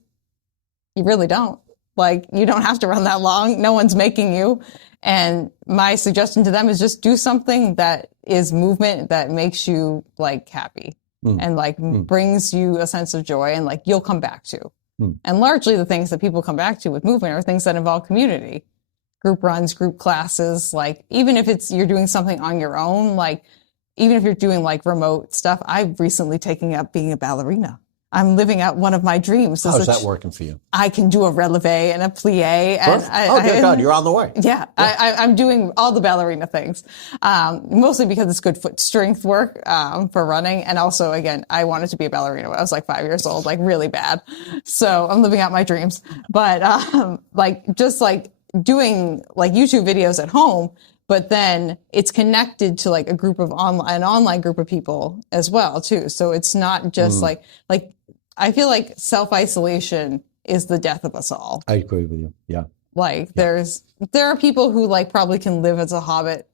You really don't. Like, you don't have to run that long. No one's making you. And my suggestion to them is just do something that is movement that makes you like happy. And like brings you a sense of joy, and like you'll come back to. And largely the things that people come back to with movement are things that involve community, group runs, group classes. Like even if you're doing something on your own, like even if you're doing like remote stuff, I've recently taken up being a ballerina. I'm living out one of my dreams. How's that working for you? I can do a releve and a plie. And dear God, you're on the way. Yeah. I'm doing all the ballerina things, mostly because it's good foot strength work for running. And also, again, I wanted to be a ballerina when I was like 5 years old, like really bad. So I'm living out my dreams. But just doing like YouTube videos at home, but then it's connected to like an online group of people as well too. So it's not just like I feel like self-isolation is the death of us all. I agree with you. Yeah. Like there are people who like probably can live as a hobbit.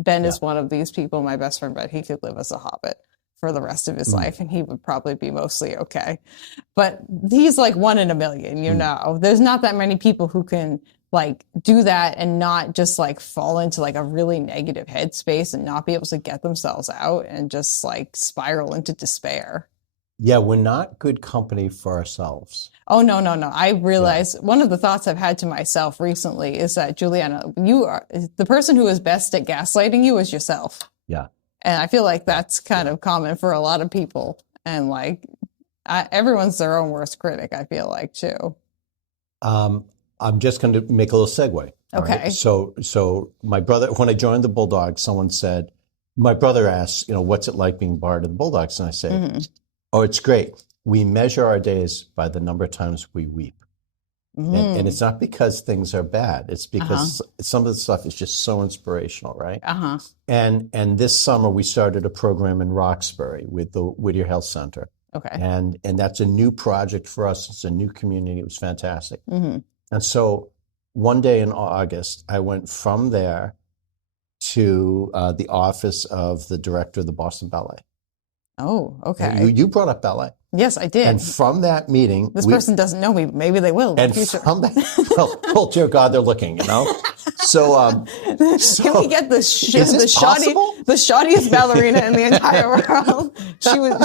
Ben is one of these people. My best friend Ben, he could live as a hobbit for the rest of his life, and he would probably be mostly okay. But he's like one in a million, There's not that many people who can like do that and not just like fall into like a really negative headspace and not be able to get themselves out and just like spiral into despair. Yeah, we're not good company for ourselves. Oh, no. I realize one of the thoughts I've had to myself recently is that, Juliana, you are the person who is best at gaslighting you is yourself. Yeah. And I feel like that's kind of common for a lot of people. And like, Everyone's their own worst critic, I feel like, too. I'm just going to make a little segue. all Okay. right? So my brother, when I joined the Bulldogs, someone said, my brother asked, what's it like being part of the Bulldogs? And I said, oh, it's great. We measure our days by the number of times we weep. And it's not because things are bad. It's because some of the stuff is just so inspirational, right? And this summer we started a program in Roxbury with the Whittier Health Center. Okay. And that's a new project for us. It's a new community. It was fantastic. And so one day in August, I went from there to the office of the director of the Boston Ballet. Oh, okay. You brought up ballet. Yes, I did. And from that meeting, this person doesn't know me. Maybe they will in the future. From that, well, dear God, they're looking, So, can we get the shoddiest ballerina in the entire world?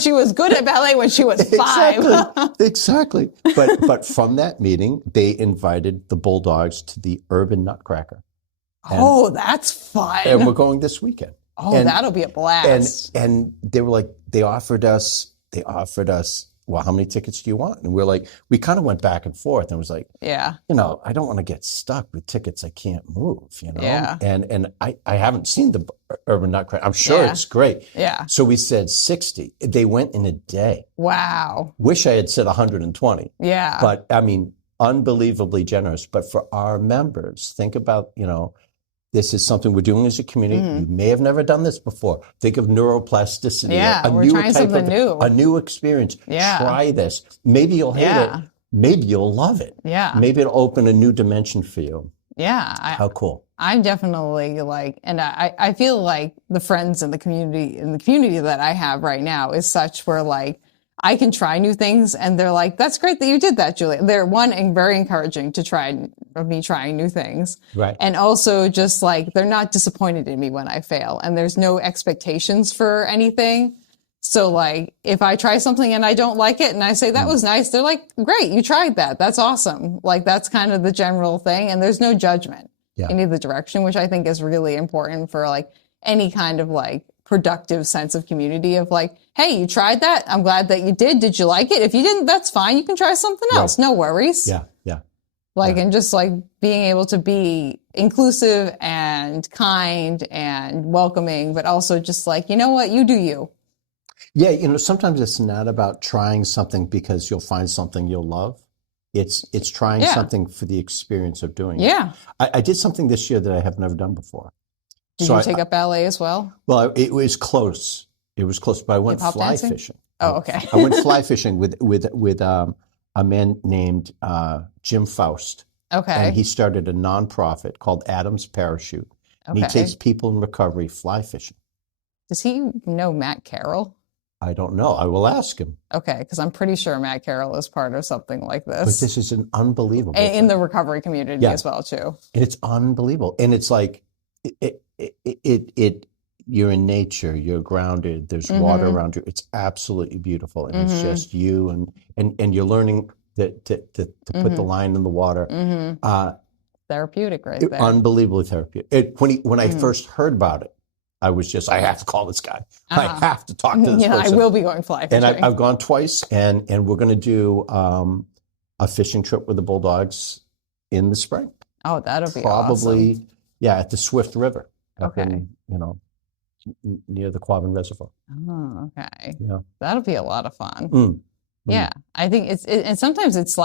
She was good at ballet when she was 5. Exactly. But from that meeting, they invited the Bulldogs to the Urban Nutcracker. That's fun. And we're going this weekend. That'll be a blast. And they were like, they offered us, well, how many tickets do you want? And we're like, we kind of went back and forth and was like, I don't want to get stuck with tickets I can't move, Yeah. And I haven't seen the Urban Nutcracker. I'm sure it's great. Yeah. So we said 60. They went in a day. Wow. Wish I had said 120. Yeah. But I mean, unbelievably generous. But for our members, think about, this is something we're doing as a community. You may have never done this before. Think of neuroplasticity. Yeah, we're trying something new. A new experience. Yeah. Try this. Maybe you'll hate it. Maybe you'll love it. Yeah. Maybe it'll open a new dimension for you. Yeah. How cool. I'm definitely and I feel like the friends in the community that I have right now is such where I can try new things and they're like, that's great that you did that, Julia. They're very encouraging to try me trying new things. Right. And also just they're not disappointed in me when I fail and there's no expectations for anything. So if I try something and I don't like it and I say, that was nice, they're like, great, you tried that. That's awesome. That's kind of the general thing. And there's no judgment in either direction, which I think is really important for any kind of productive sense of community of hey, you tried that. I'm glad that you did. Did you like it? If you didn't, that's fine. You can try something else. No worries. Yeah. And just being able to be inclusive and kind and welcoming, but also just you know what, you do you. Yeah. Sometimes it's not about trying something because you'll find something you'll love. It's trying something for the experience of doing it. Yeah. I did something this year that I have never done before. Did you take up ballet as well? Well, it was close. It was close, but I went fly fishing. Oh, okay. I went fly fishing with a man named Jim Faust. Okay. And he started a nonprofit called Adam's Parachute. And he takes people in recovery fly fishing. Does he know Matt Carroll? I don't know. I will ask him. Okay, because I'm pretty sure Matt Carroll is part of something like this. But this is an unbelievable thing. In the recovery community as well, too. And it's unbelievable. And it's you're in nature, you're grounded, there's water around you. It's absolutely beautiful. And it's just you and you're learning to put the line in the water. Therapeutic right there. Unbelievably therapeutic. When I first heard about it, I was just, I have to call this guy. I have to talk to this person. I will be going fly fishing. And I've gone twice and we're going to do a fishing trip with the Bulldogs in the spring. Oh, that'll be probably awesome. At the Swift River. Okay. Near the Quabbin Reservoir. Oh, okay. Yeah. That'll be a lot of fun. Yeah. I think and sometimes it's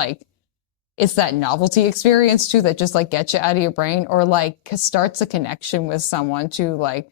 it's that novelty experience too that just gets you out of your brain or starts a connection with someone to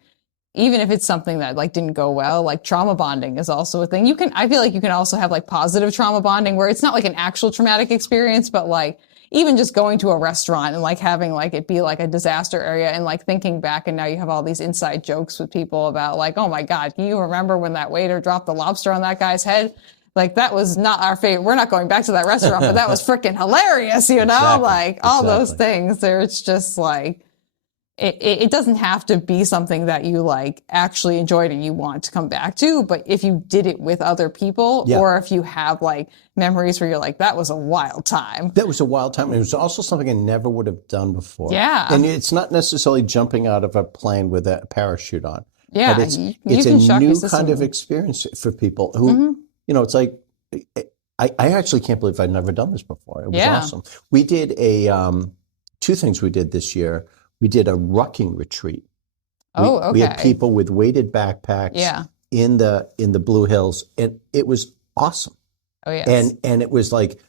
even if it's something that didn't go well, trauma bonding is also a thing. I feel you can also have positive trauma bonding where it's not an actual traumatic experience, but even just going to a restaurant and having it be a disaster area and thinking back and now you have all these inside jokes with people about oh my God, can you remember when that waiter dropped the lobster on that guy's head? That was not our favorite. We're not going back to that restaurant, but that was freaking hilarious, Exactly. all those things there. It's just it doesn't have to be something that you actually enjoyed and you want to come back to, but if you did it with other people or if you have memories where you're that was a wild time. That was a wild time. It was also something I never would have done before. Yeah. And it's not necessarily jumping out of a plane with a parachute on. Yeah. But it's a new kind of experience for people who, it's I actually can't believe I'd never done this before. It was Yeah. awesome. We did two things we did this year. We did a rucking retreat. Oh, okay. We had people with weighted backpacks Yeah. in the Blue Hills, and it was awesome. Oh, yes. And it was like,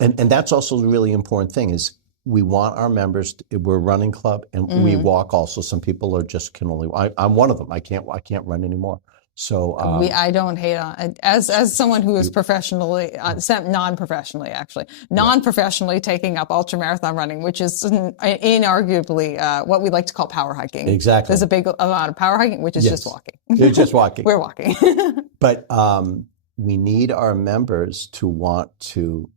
and that's also the really important thing is we want our members. We're a running club, and we walk also. Some people are just can only. I'm one of them. I can't run anymore. So I don't hate on as someone who is professionally, non-professionally taking up ultramarathon running, which is inarguably what we like to call power hiking. Exactly. There's a big amount of power hiking, which is just walking. You're just walking. We're walking. But we need our members to want to.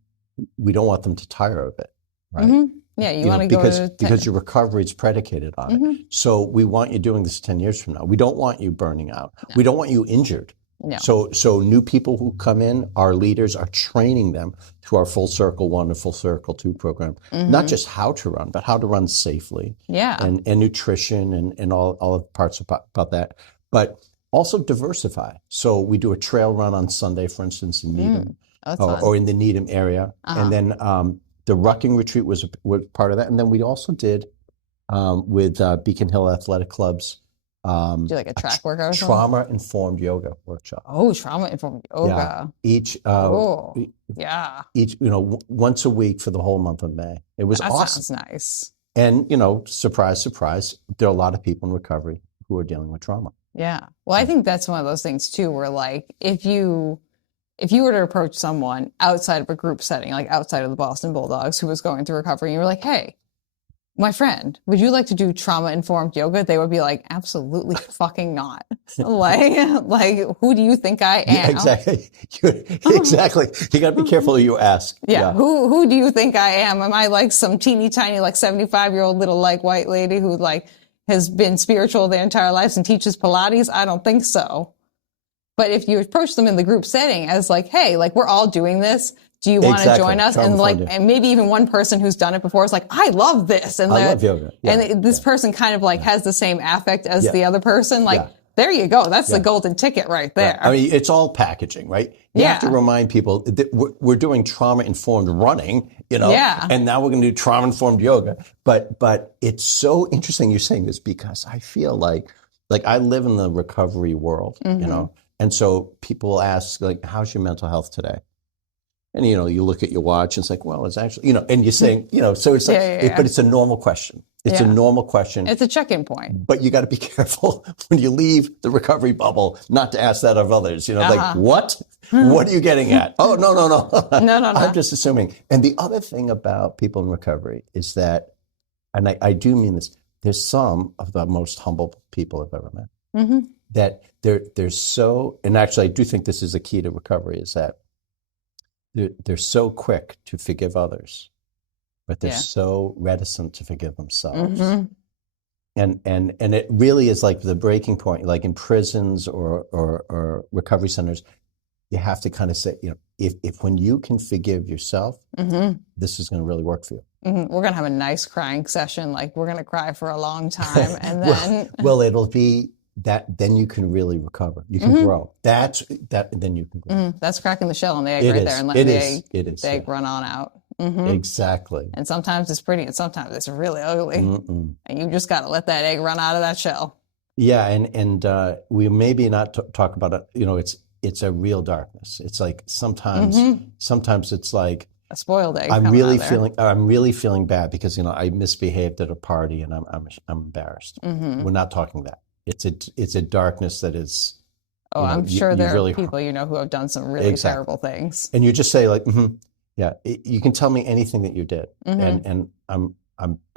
We don't want them to tire of it, right? Mm-hmm. Yeah, you want to go because your recovery is predicated on it. So we want you doing this 10 years from now. We don't want you burning out. No. We don't want you injured. No. So new people who come in, our leaders are training them through our Full Circle 1 and Full Circle 2 program, not just how to run, but how to run safely. Yeah. And nutrition and all the parts about that. But also diversify. So we do a trail run on Sunday, for instance, in Needham or in the Needham area. And then the rucking retreat was part of that. And then we also did with Beacon Hill Athletic Club's do like a track workout? Trauma-informed yoga workshop. Oh, trauma-informed yoga. Yeah. Each, once a week for the whole month of May. It was awesome. That sounds nice. And, surprise, surprise, there are a lot of people in recovery who are dealing with trauma. Yeah. Well, I think that's one of those things too, where like, if you were to approach someone outside of a group setting, like outside of the Boston Bulldogs who was going through recovery, and you were like, hey, my friend, would you like to do trauma-informed yoga? They would be like, absolutely fucking not. like, who do you think I am? Yeah, exactly. Exactly. You got to be careful who you ask. Yeah. Who do you think I am? Am I like some teeny tiny, like 75-year-old little like white lady who like has been spiritual their entire lives and teaches Pilates? I don't think so. But if you approach them in the group setting as like, hey, like we're all doing this. Do you want to join us? And like, and maybe even one person who's done it before is like, I love this. And I love yoga. Yeah. And this person kind of like has the same affect as the other person. Like, there you go. That's the golden ticket right there. Right. I mean, it's all packaging, right? You have to remind people that we're doing trauma-informed running, and now we're going to do trauma-informed yoga. But it's so interesting you're saying this because I feel like I live in the recovery world, and so people ask, like, how's your mental health today? And, you look at your watch and it's like, well, it's actually, and you're saying, so it's like, but it's a normal question. It's a normal question. It's a check-in point. But you got to be careful when you leave the recovery bubble not to ask that of others. Like, what? What are you getting at? Oh, no. No. I'm just assuming. And the other thing about people in recovery is that, and I do mean this, there's some of the most humble people I've ever met. That they're so, and actually I do think this is a key to recovery, is that they're so quick to forgive others, but they're so reticent to forgive themselves. And it really is like the breaking point, like in prisons or recovery centers, you have to kind of say, if when you can forgive yourself, this is going to really work for you. We're going to have a nice crying session. Like we're going to cry for a long time. And then, well, it'll be that, then you can really recover. You can grow. Then you can grow. That's cracking the shell on the egg there and letting the egg run on out. Exactly. And sometimes it's pretty and sometimes it's really ugly. And you just got to let that egg run out of that shell. Yeah. And we maybe not talk about it. It's a real darkness. It's like sometimes it's like a spoiled egg. I'm really feeling bad because, I misbehaved at a party and I'm embarrassed. We're not talking that. It's a darkness that is. Oh, I'm sure there are people who have done some really terrible things. And you just say like, you can tell me anything that you did, and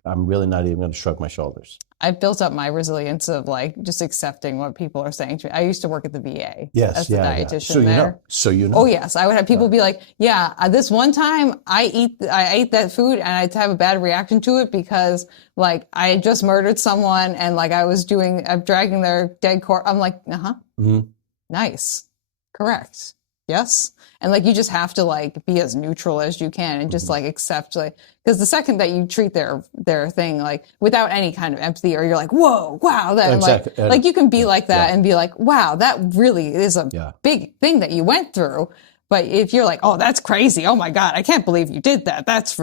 I'm really not even going to shrug my shoulders. I've built up my resilience of like just accepting what people are saying to me. I used to work at the VA as the dietitian there. So Oh yes, I would have people be like, this one time I ate that food and I'd have a bad reaction to it because like I had just murdered someone and like I'm dragging their dead corpse. I'm like, nice, correct, yes. And like, you just have to like be as neutral as you can and just like accept, like, because the second that you treat their thing like without any kind of empathy, or you're like, whoa, wow, that exactly. like you can be like that and be like, wow, that really is a big thing that you went through. But if you're like, oh, that's crazy. Oh my God, I can't believe you did that. That's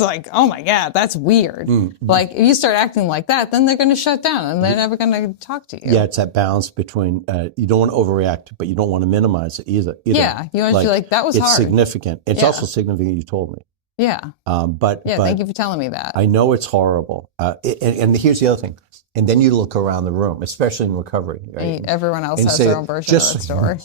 like, oh my God, that's weird. Like if you start acting like that, then they're going to shut down and they're never going to talk to you. Yeah, it's that balance between you don't want to overreact, but you don't want to minimize it either. Yeah, you want to feel like that was it's hard. It's significant. It's also significant you told me. Yeah. But thank you for telling me that. I know it's horrible. And here's the other thing. And then you look around the room, especially in recovery. Right? Everyone else has their own version of that story.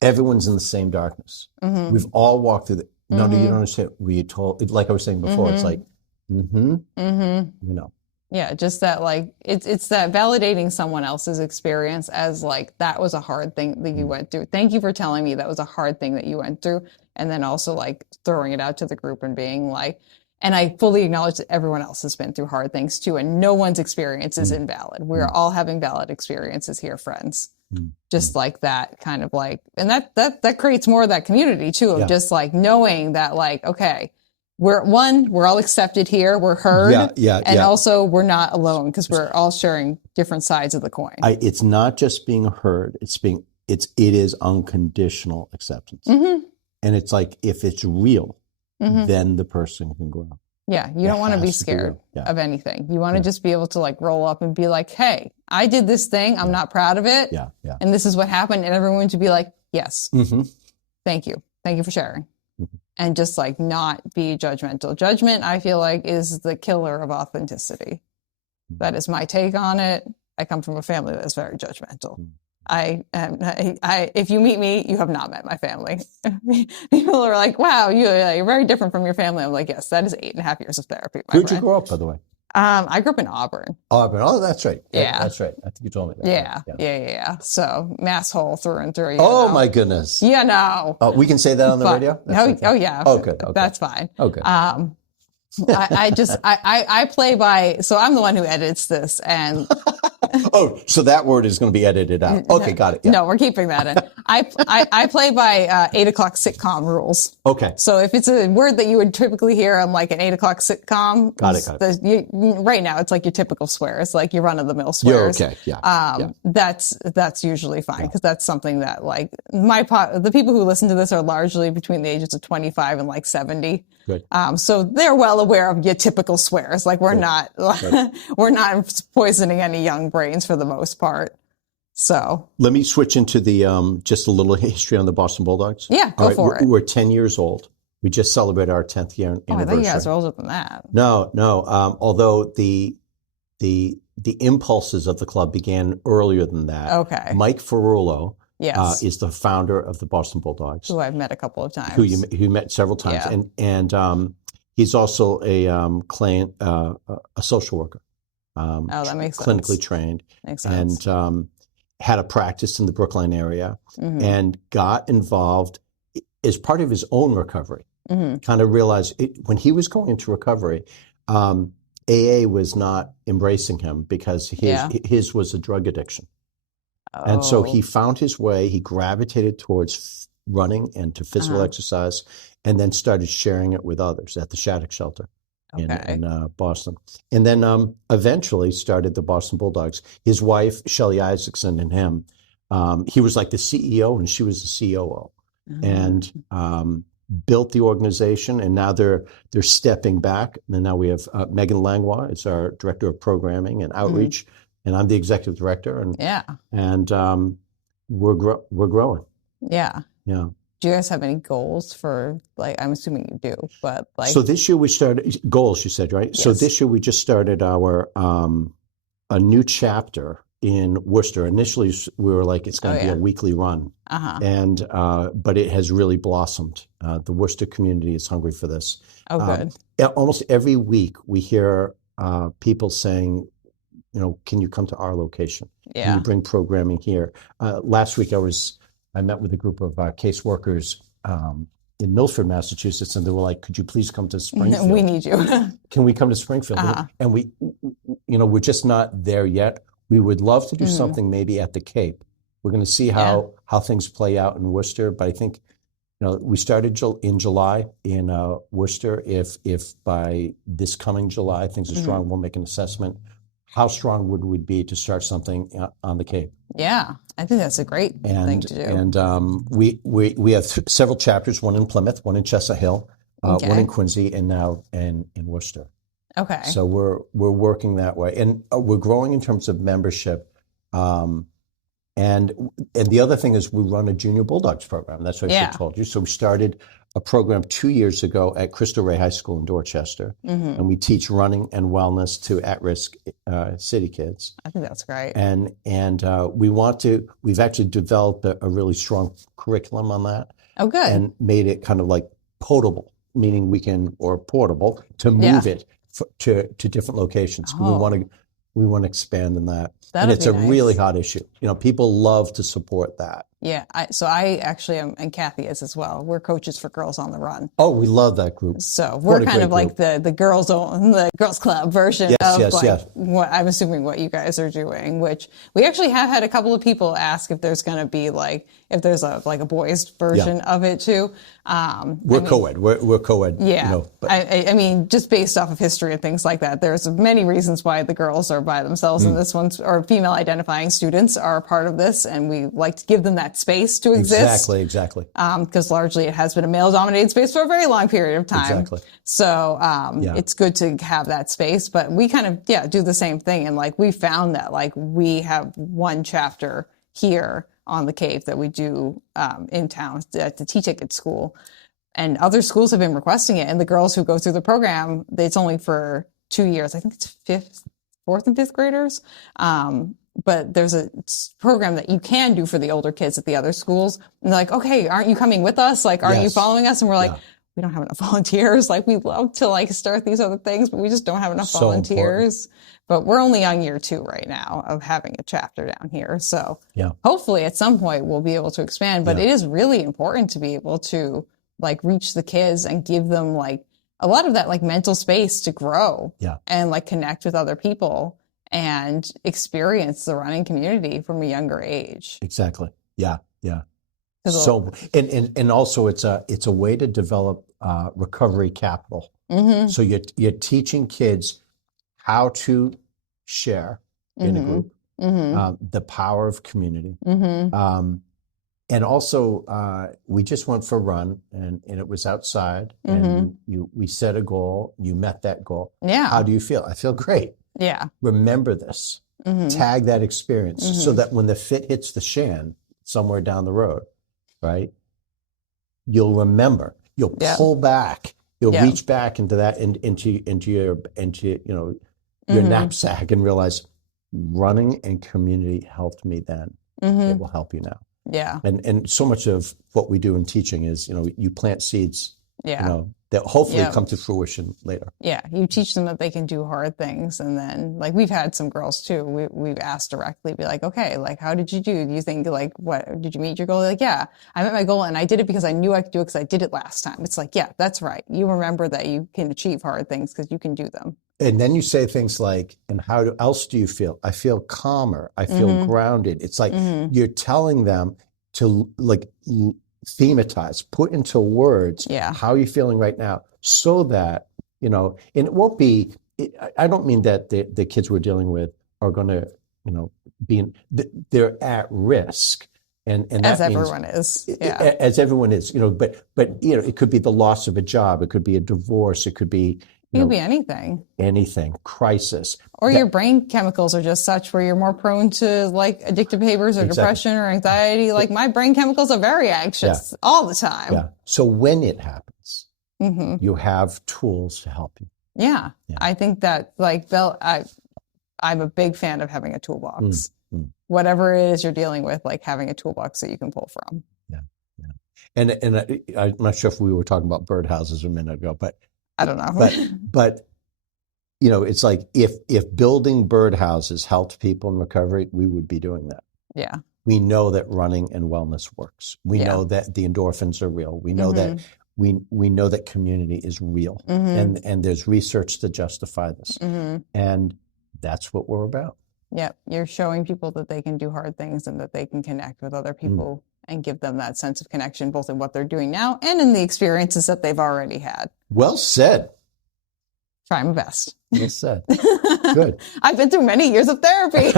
Everyone's in the same darkness. We've all walked through no, you don't understand. We told, like I was saying before, it's like, you know. Yeah, just that like, it's that validating someone else's experience as like, that was a hard thing that you went through. Thank you for telling me that was a hard thing that you went through. And then also like throwing it out to the group and being like, and I fully acknowledge that everyone else has been through hard things too. And no one's experience is invalid. We're all having valid experiences here, friends. Just like that kind of like, and that creates more of that community too, of just like knowing that like, okay, we're all accepted here, we're heard, and also we're not alone because we're all sharing different sides of the coin. It's not just being heard; it is unconditional acceptance, and it's like if it's real, then the person can grow. Yeah, you don't want to be scared of anything. You want to just be able to like roll up and be like, hey, I did this thing. I'm not proud of it. And this is what happened. And everyone to be like, yes, thank you. Thank you for sharing. And just like not be judgmental. Judgment, I feel like, is the killer of authenticity. That is my take on it. I come from a family that is very judgmental. If you meet me, you have not met my family. People are like, wow, you're very different from your family. I'm like, yes, that is 8.5 years of therapy. Where'd you grow up, by the way? I grew up in Auburn. Auburn. Oh, that's right. Yeah. That's right. I think you told me that. Yeah. So mass hole through and through. Oh, my goodness. Yeah, no. Oh, we can say that on the radio? Oh, yeah. Oh, good. Okay. That's fine. Okay. I play by, so I'm the one who edits this and. Oh, so that word is going to be edited out. Okay, got it. Yeah. No, we're keeping that in. I play by 8 o'clock sitcom rules. Okay. So if it's a word that you would typically hear on like an 8 o'clock sitcom, got it. Right now it's like your typical swears, like your run-of-the-mill swears. You're okay. Yeah. That's usually fine because that's something that like the people who listen to this are largely between the ages of 25 and like 70. Good. So they're well aware of your typical swears. Like we're not poisoning any young brains for the most part. So let me switch into the just a little history on the Boston Bulldogs. Yeah, go for it. We're 10 years old. We just celebrated our 10th year anniversary. Oh, I thought you guys were older than that. No. Although the impulses of the club began earlier than that. Okay. Mike Ferrullo. Yes. Is the founder of the Boston Bulldogs. Who I've met a couple of times. Who you met several times. Yeah. And he's also a social worker. That makes clinically sense. Trained. Makes sense. And had a practice in the Brookline area and got involved as part of his own recovery. Kind of realized when he was going into recovery, AA was not embracing him because his was a drug addiction. And so he found his way, he gravitated towards running and to physical exercise, and then started sharing it with others at the Shattuck Shelter in Boston. And then eventually started the Boston Bulldogs. His wife, Shelley Isaacson, and him, he was like the CEO and she was the COO. And built the organization, and now they're stepping back. And now we have Megan Langlois is our director of programming and outreach. And I'm the executive director, and we're growing. Yeah. Yeah. Do you guys have any goals for I'm assuming you do, but So this year we started goals. You said right. Yes. So this year we just started our a new chapter in Worcester. Initially we were like it's going to be a weekly run, and but it has really blossomed. The Worcester community is hungry for this. Oh, good. Almost every week we hear people saying, can you come to our location? Yeah. Can you bring programming here? Last week I met with a group of case workers in Milford, Massachusetts, and they were like, could you please come to Springfield? We need you. Can we come to Springfield? And we, we're just not there yet. We would love to do something maybe at the Cape. We're going to see how things play out in Worcester, but I think, we started in July in Worcester. If by this coming July things are strong, we'll make an assessment how strong would we be to start something on the Cape? Yeah, I think that's a great thing to do. And we have several chapters, one in Plymouth, one in Chestnut Hill, one in Quincy, and now in Worcester. Okay. So we're working that way. And we're growing in terms of membership. And the other thing is we run a Junior Bulldogs program. That's what I should have told you. So we started a program 2 years ago at Cristo Rey High School in Dorchester. And we teach running and wellness to at-risk city kids. I think that's great. And we've actually developed a really strong curriculum on that. Oh, good. And made it kind of like potable, meaning or portable, to move it to different locations. We want to expand in that. And it's a really hot issue. People love to support that. Yeah. So I actually am, and Kathy is as well. We're coaches for Girls on the Run. Oh, we love that group. So we're kind of like the girls club version of what I'm assuming what you guys are doing, which we actually have had a couple of people ask if there's going to be if there's a boys version of it too. We're co-ed. We're co-ed. Yeah. I mean, just based off of history and things like that, there's many reasons why the girls are by themselves and this one's, or female identifying students are a part of this. And we like to give them that space to exist. Exactly. Because largely it has been a male-dominated space for a very long period of time. Exactly. So it's good to have that space. But we kind of, do the same thing. And we found that we have one chapter here on the Cape that we do in town at the T-Ticket school. And other schools have been requesting it. And the girls who go through the program, it's only for 2 years. I think it's fourth and fifth graders. But there's a program that you can do for the older kids at the other schools. And they're like, okay, aren't you coming with us? Aren't you following us? And we're like, we don't have enough volunteers. We love to start these other things, but we just don't have enough volunteers. Important. But we're only on year 2 right now of having a chapter down here. So hopefully at some point we'll be able to expand. But it is really important to be able to reach the kids and give them a lot of that mental space to grow and connect with other people and experience the running community from a younger age. Exactly. Yeah. So and also it's a way to develop recovery capital. Mm-hmm. So you're teaching kids how to share in a group, the power of community. Mm-hmm. And also, we just went for a run, and it was outside, and we set a goal. You met that goal. Yeah. How do you feel? I feel great. Yeah. Remember this. Mm-hmm. Tag that experience so that when the fit hits the shan somewhere down the road, right, you'll remember. You'll pull back. You'll reach back into that into your knapsack and realize running and community helped me then. It will help you now. Yeah. And so much of what we do in teaching is, you plant seeds, that hopefully come to fruition later. Yeah. You teach them that they can do hard things. And then we've had some girls too, we've asked directly, be okay, how did you do? Do you think what, did you meet your goal? Yeah, I met my goal and I did it because I knew I could do it because I did it last time. It's yeah, that's right. You remember that you can achieve hard things because you can do them. And then you say things and how else do you feel? I feel calmer. I feel grounded. It's you're telling them to thematize, put into words how you're feeling right now so that, and it won't be, I don't mean that the kids we're dealing with are going to, they're at risk. And that means, everyone is, as everyone is, but it could be the loss of a job. It could be a divorce. It could be, it could be anything, crisis. Or your brain chemicals are just such where you're more prone to addictive behaviors or depression or anxiety. My brain chemicals are very anxious all the time. Yeah. So when it happens, you have tools to help you. Yeah. I think that Bill, I'm a big fan of having a toolbox. Whatever it is you're dealing with, having a toolbox that you can pull from. Yeah. And I'm not sure if we were talking about birdhouses a minute ago, but I don't know. But it's if building birdhouses helped people in recovery, we would be doing that. Yeah. We know that running and wellness works. We know that the endorphins are real. We know that we know that community is real. And there's research to justify this. And that's what we're about. Yeah. You're showing people that they can do hard things and that they can connect with other people and give them that sense of connection, both in what they're doing now and in the experiences that they've already had. Well said. Try my best. Well said. Good. I've been through many years of therapy.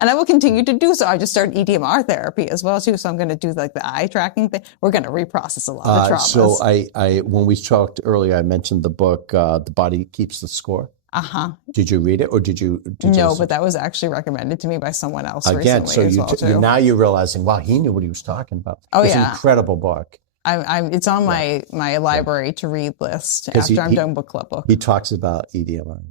And I will continue to do so. I just started EDMR therapy as well too. So I'm going to do like the eye tracking thing. We're going to reprocess a lot of traumas. So I when we talked earlier, I mentioned the book, The Body Keeps the Score. Uh-huh. Did you read it or did you No, but that was actually recommended to me by someone else again, recently so as well too. now you're realizing, wow, he knew what he was talking about. Oh, it's yeah. an incredible book. It's on my library to read list after I'm done book club book. He talks about EDMR,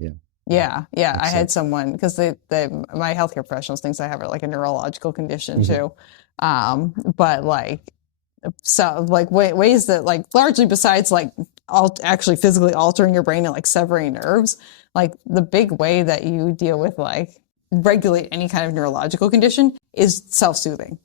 Yeah. I had someone, because my healthcare professionals thinks I have like a neurological condition too. But like, so like ways that like largely besides like actually physically altering your brain and like severing nerves, like the big way that you deal with like regulate any kind of neurological condition is self-soothing.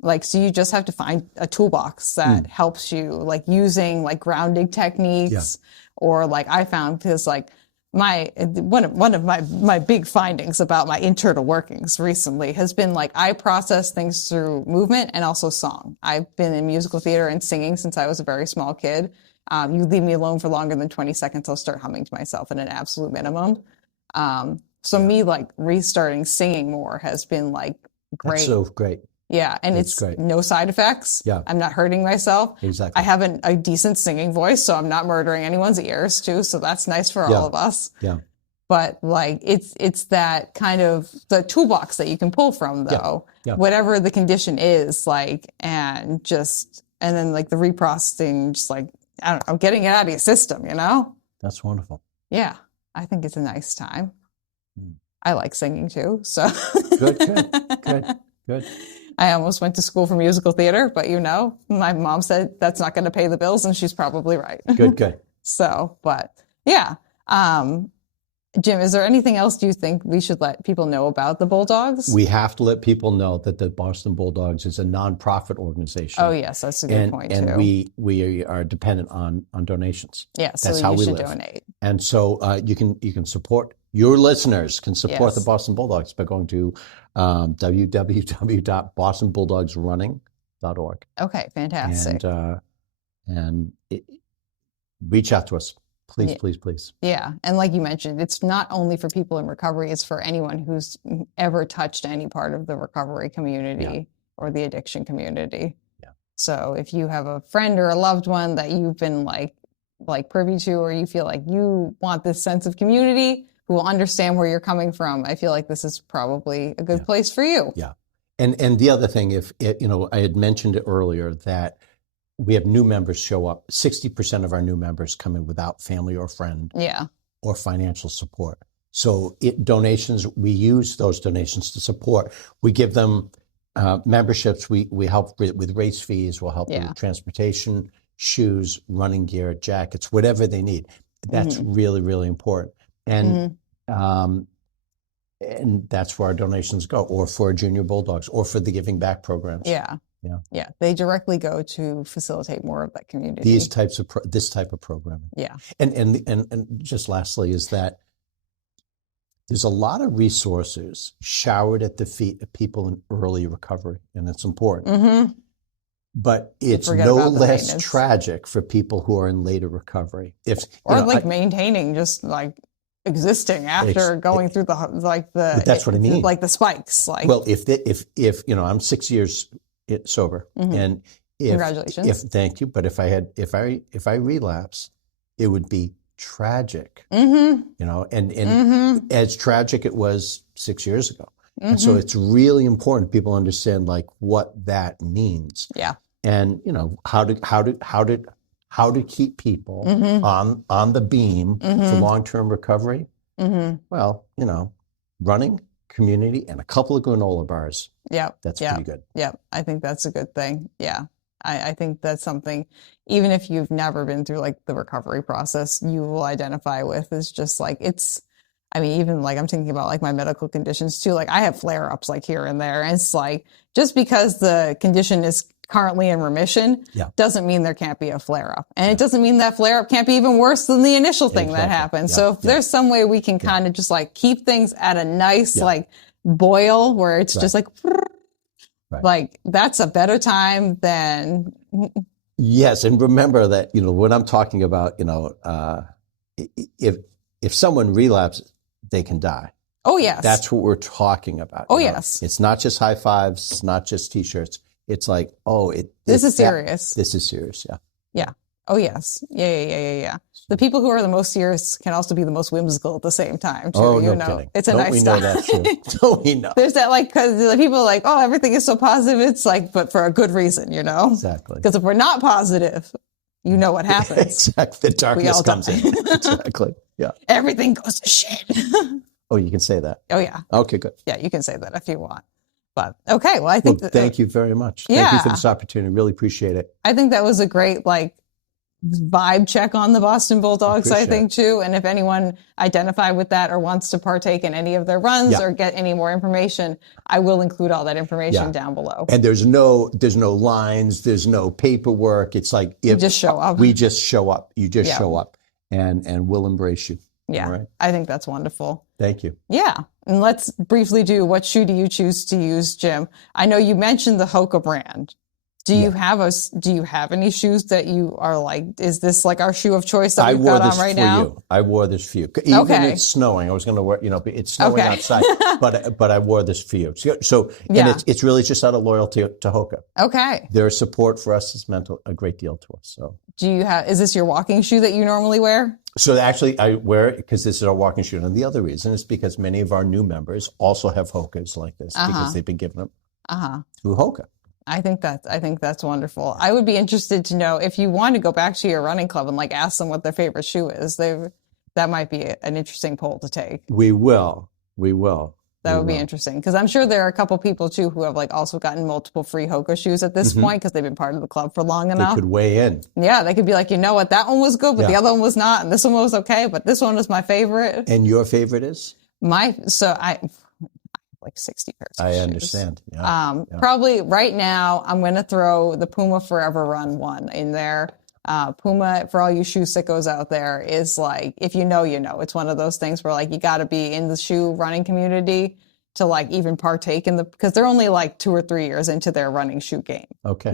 Like, so you just have to find a toolbox that helps you, like using like grounding techniques or like I found, because like one of my big findings about my internal workings recently has been like I process things through movement and also song. I've been in musical theater and singing since I was a very small kid. You leave me alone for longer than 20 seconds, I'll start humming to myself at an absolute minimum. So me like restarting singing more has been like great. That's so great. Yeah, and it's great. No side effects. Yeah. I'm not hurting myself. Exactly. I have a decent singing voice, so I'm not murdering anyone's ears too, so that's nice for all of us. Yeah. But like it's that kind of the toolbox that you can pull from though. Yeah. Whatever the condition is, like and then like the reprocessing, just like I don't know, getting it out of your system, you know? That's wonderful. Yeah. I think it's a nice time. I like singing too, so Good. I almost went to school for musical theater, but you know, my mom said that's not going to pay the bills, and she's probably right. Good. So, but yeah. Jim, is there anything else do you think we should let people know about the Bulldogs? We have to let people know that the Boston Bulldogs is a nonprofit organization. Oh, yes, that's a good point, and too. we are dependent on donations. Yeah, so that's how you we should live. donate. And so you can support, your listeners can support the Yes. Boston Bulldogs by going to www.bostonbulldogsrunning.org. Okay, fantastic. And reach out to us. Please. Yeah, and like you mentioned, it's not only for people in recovery, it's for anyone who's ever touched any part of the recovery community or the addiction community. Yeah. So if you have a friend or a loved one that you've been like privy to, or you feel like you want this sense of community who will understand where you're coming from, I feel like this is probably a good place for you. Yeah. And the other thing, I had mentioned it earlier that we have new members show up. 60% of our new members come in without family or friend or financial support. So donations, we use those donations to support. We give them memberships. We help with race fees. We'll help them with transportation, shoes, running gear, jackets, whatever they need. That's really, really important. And and that's where our donations go, or for Junior Bulldogs, or for the Giving Back programs. Yeah. They directly go to facilitate more of that community. This type of programming. Yeah. And just lastly is that there's a lot of resources showered at the feet of people in early recovery, and it's important. But it's no less tragic for people who are in later recovery. Maintaining just like existing after going through that's what I mean. Like the spikes. Like, well, if I'm 6 years sober, and congratulations. Thank you. But if I relapse, it would be tragic. And as tragic it was 6 years ago. And so it's really important people understand like what that means. Yeah. And how to keep people on the beam for long-term recovery. Well, running, community, and a couple of granola bars. That's pretty good. I think that's a good thing. I think that's something, even if you've never been through like the recovery process, you will identify with. Is just like even like I'm thinking about like my medical conditions too. Like I have flare-ups like here and there. And it's like just because the condition is currently in remission doesn't mean there can't be a flare-up. And it doesn't mean that flare-up can't be even worse than the initial thing that happened. So if there's some way we can kind of just like keep things at a nice like boil where it's just like like that's a better time than yes. And remember that when I'm talking about if if someone relapses, they can die. Oh, yes. That's what we're talking about. Oh, yes. It's not just high fives. It's not just T-shirts. It's like, this is serious. This is serious. Yeah. Yeah. Oh, yes. Yeah. The people who are the most serious can also be the most whimsical at the same time, too. Oh, you no know, kidding. It's a Don't nice we style. know that too? Don't we know? There's that, like, because the people are like, oh, everything is so positive. It's like, but for a good reason, you know? Exactly. Because if we're not positive, you know what happens. Exactly. The darkness comes in. Exactly. Yeah. Everything goes to shit. Oh, you can say that. Oh, yeah. Okay, good. Yeah, you can say that if you want. But okay, well, I think thank you very much. Yeah. Thank you for this opportunity. Really appreciate it. I think that was a great, like, vibe check on the Boston Bulldogs, I think, too. And if anyone identified with that or wants to partake in any of their runs or get any more information, I will include all that information down below. And there's no lines, there's no paperwork. It's like you just show up. We just show up. You just show up, and we'll embrace you. Yeah, right? I think that's wonderful. Thank you. Yeah. And let's briefly do, what shoe do you choose to use, Jim? I know you mentioned the Hoka brand. Do you have any shoes that you are like, is this like our shoe of choice that we've got on right now? I wore this for you. Even it's snowing. I was going to wear, it's snowing outside, but I wore this for you. So and it's really just out of loyalty to Hoka. Okay. Their support for us has meant a great deal to us. So is this your walking shoe that you normally wear? So actually, I wear it because this is our walking shoe. And the other reason is because many of our new members also have Hokas like this because they've been given them through Hoka. I think that's wonderful. I would be interested to know if you want to go back to your running club and like ask them what their favorite shoe is. That might be an interesting poll to take. We will. That would be interesting because I'm sure there are a couple people too who have like also gotten multiple free Hoka shoes at this point because they've been part of the club for long enough. They could weigh in. Yeah, they could be like, you know what, that one was good, but the other one was not, and this one was okay, but this one was my favorite. And your favorite is? I like 60 pairs of shoes. I understand. Yeah. Probably right now, I'm going to throw the Puma Forever Run one in there. Puma, for all you shoe sickos out there, is like, if you know, you know. It's one of those things where like you got to be in the shoe running community to like even partake in because they're only like 2 or 3 years into their running shoe game. Okay.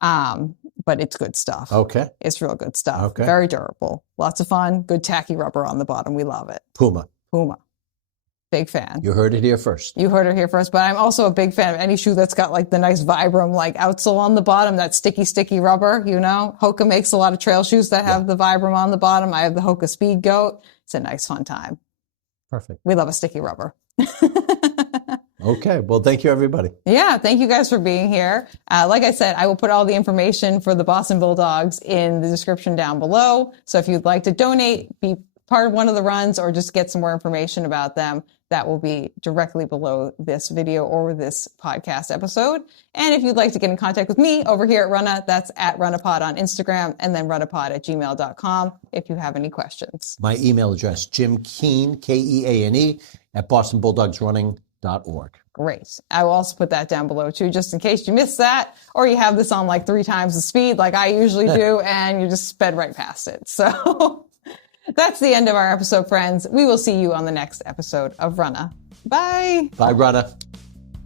But it's good stuff. Okay. It's real good stuff. Okay. Very durable. Lots of fun. Good tacky rubber on the bottom. We love it. Puma. Big fan. You heard it here first. But I'm also a big fan of any shoe that's got like the nice Vibram like outsole on the bottom, that sticky rubber, Hoka makes a lot of trail shoes that have the Vibram on the bottom. I have the Hoka Speed Goat. It's a nice fun time. Perfect. We love a sticky rubber. Okay. Well, thank you, everybody. Yeah. Thank you guys for being here. Like I said, I will put all the information for the Boston Bulldogs in the description down below. So if you'd like to donate, be part of one of the runs, or just get some more information about them, that will be directly below this video or this podcast episode. And if you'd like to get in contact with me over here at Runnah, that's at RunnahPod on Instagram, and then runnahpod@gmail.com if you have any questions. My email address, Jim Keane, Keane, at bostonbulldogsrunning.org. Great. I will also put that down below too, just in case you missed that, or you have this on like 3 times the speed like I usually do, and you just sped right past it. So that's the end of our episode, friends. We will see you on the next episode of Runnah. Bye. Bye, Runnah.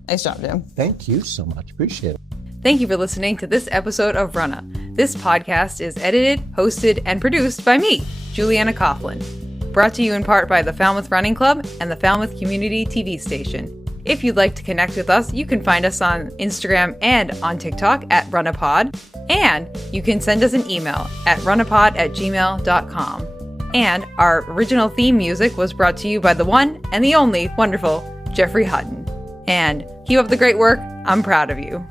Nice job, Jim. Thank you so much. Appreciate it. Thank you for listening to this episode of Runnah. This podcast is edited, hosted, and produced by me, Juliana Coughlin. Brought to you in part by the Falmouth Running Club and the Falmouth Community TV station. If you'd like to connect with us, you can find us on Instagram and on TikTok at RunnahPod. And you can send us an email at runnahpod@gmail.com. And our original theme music was brought to you by the one and the only wonderful Jeffrey Hutton. And keep up the great work. I'm proud of you.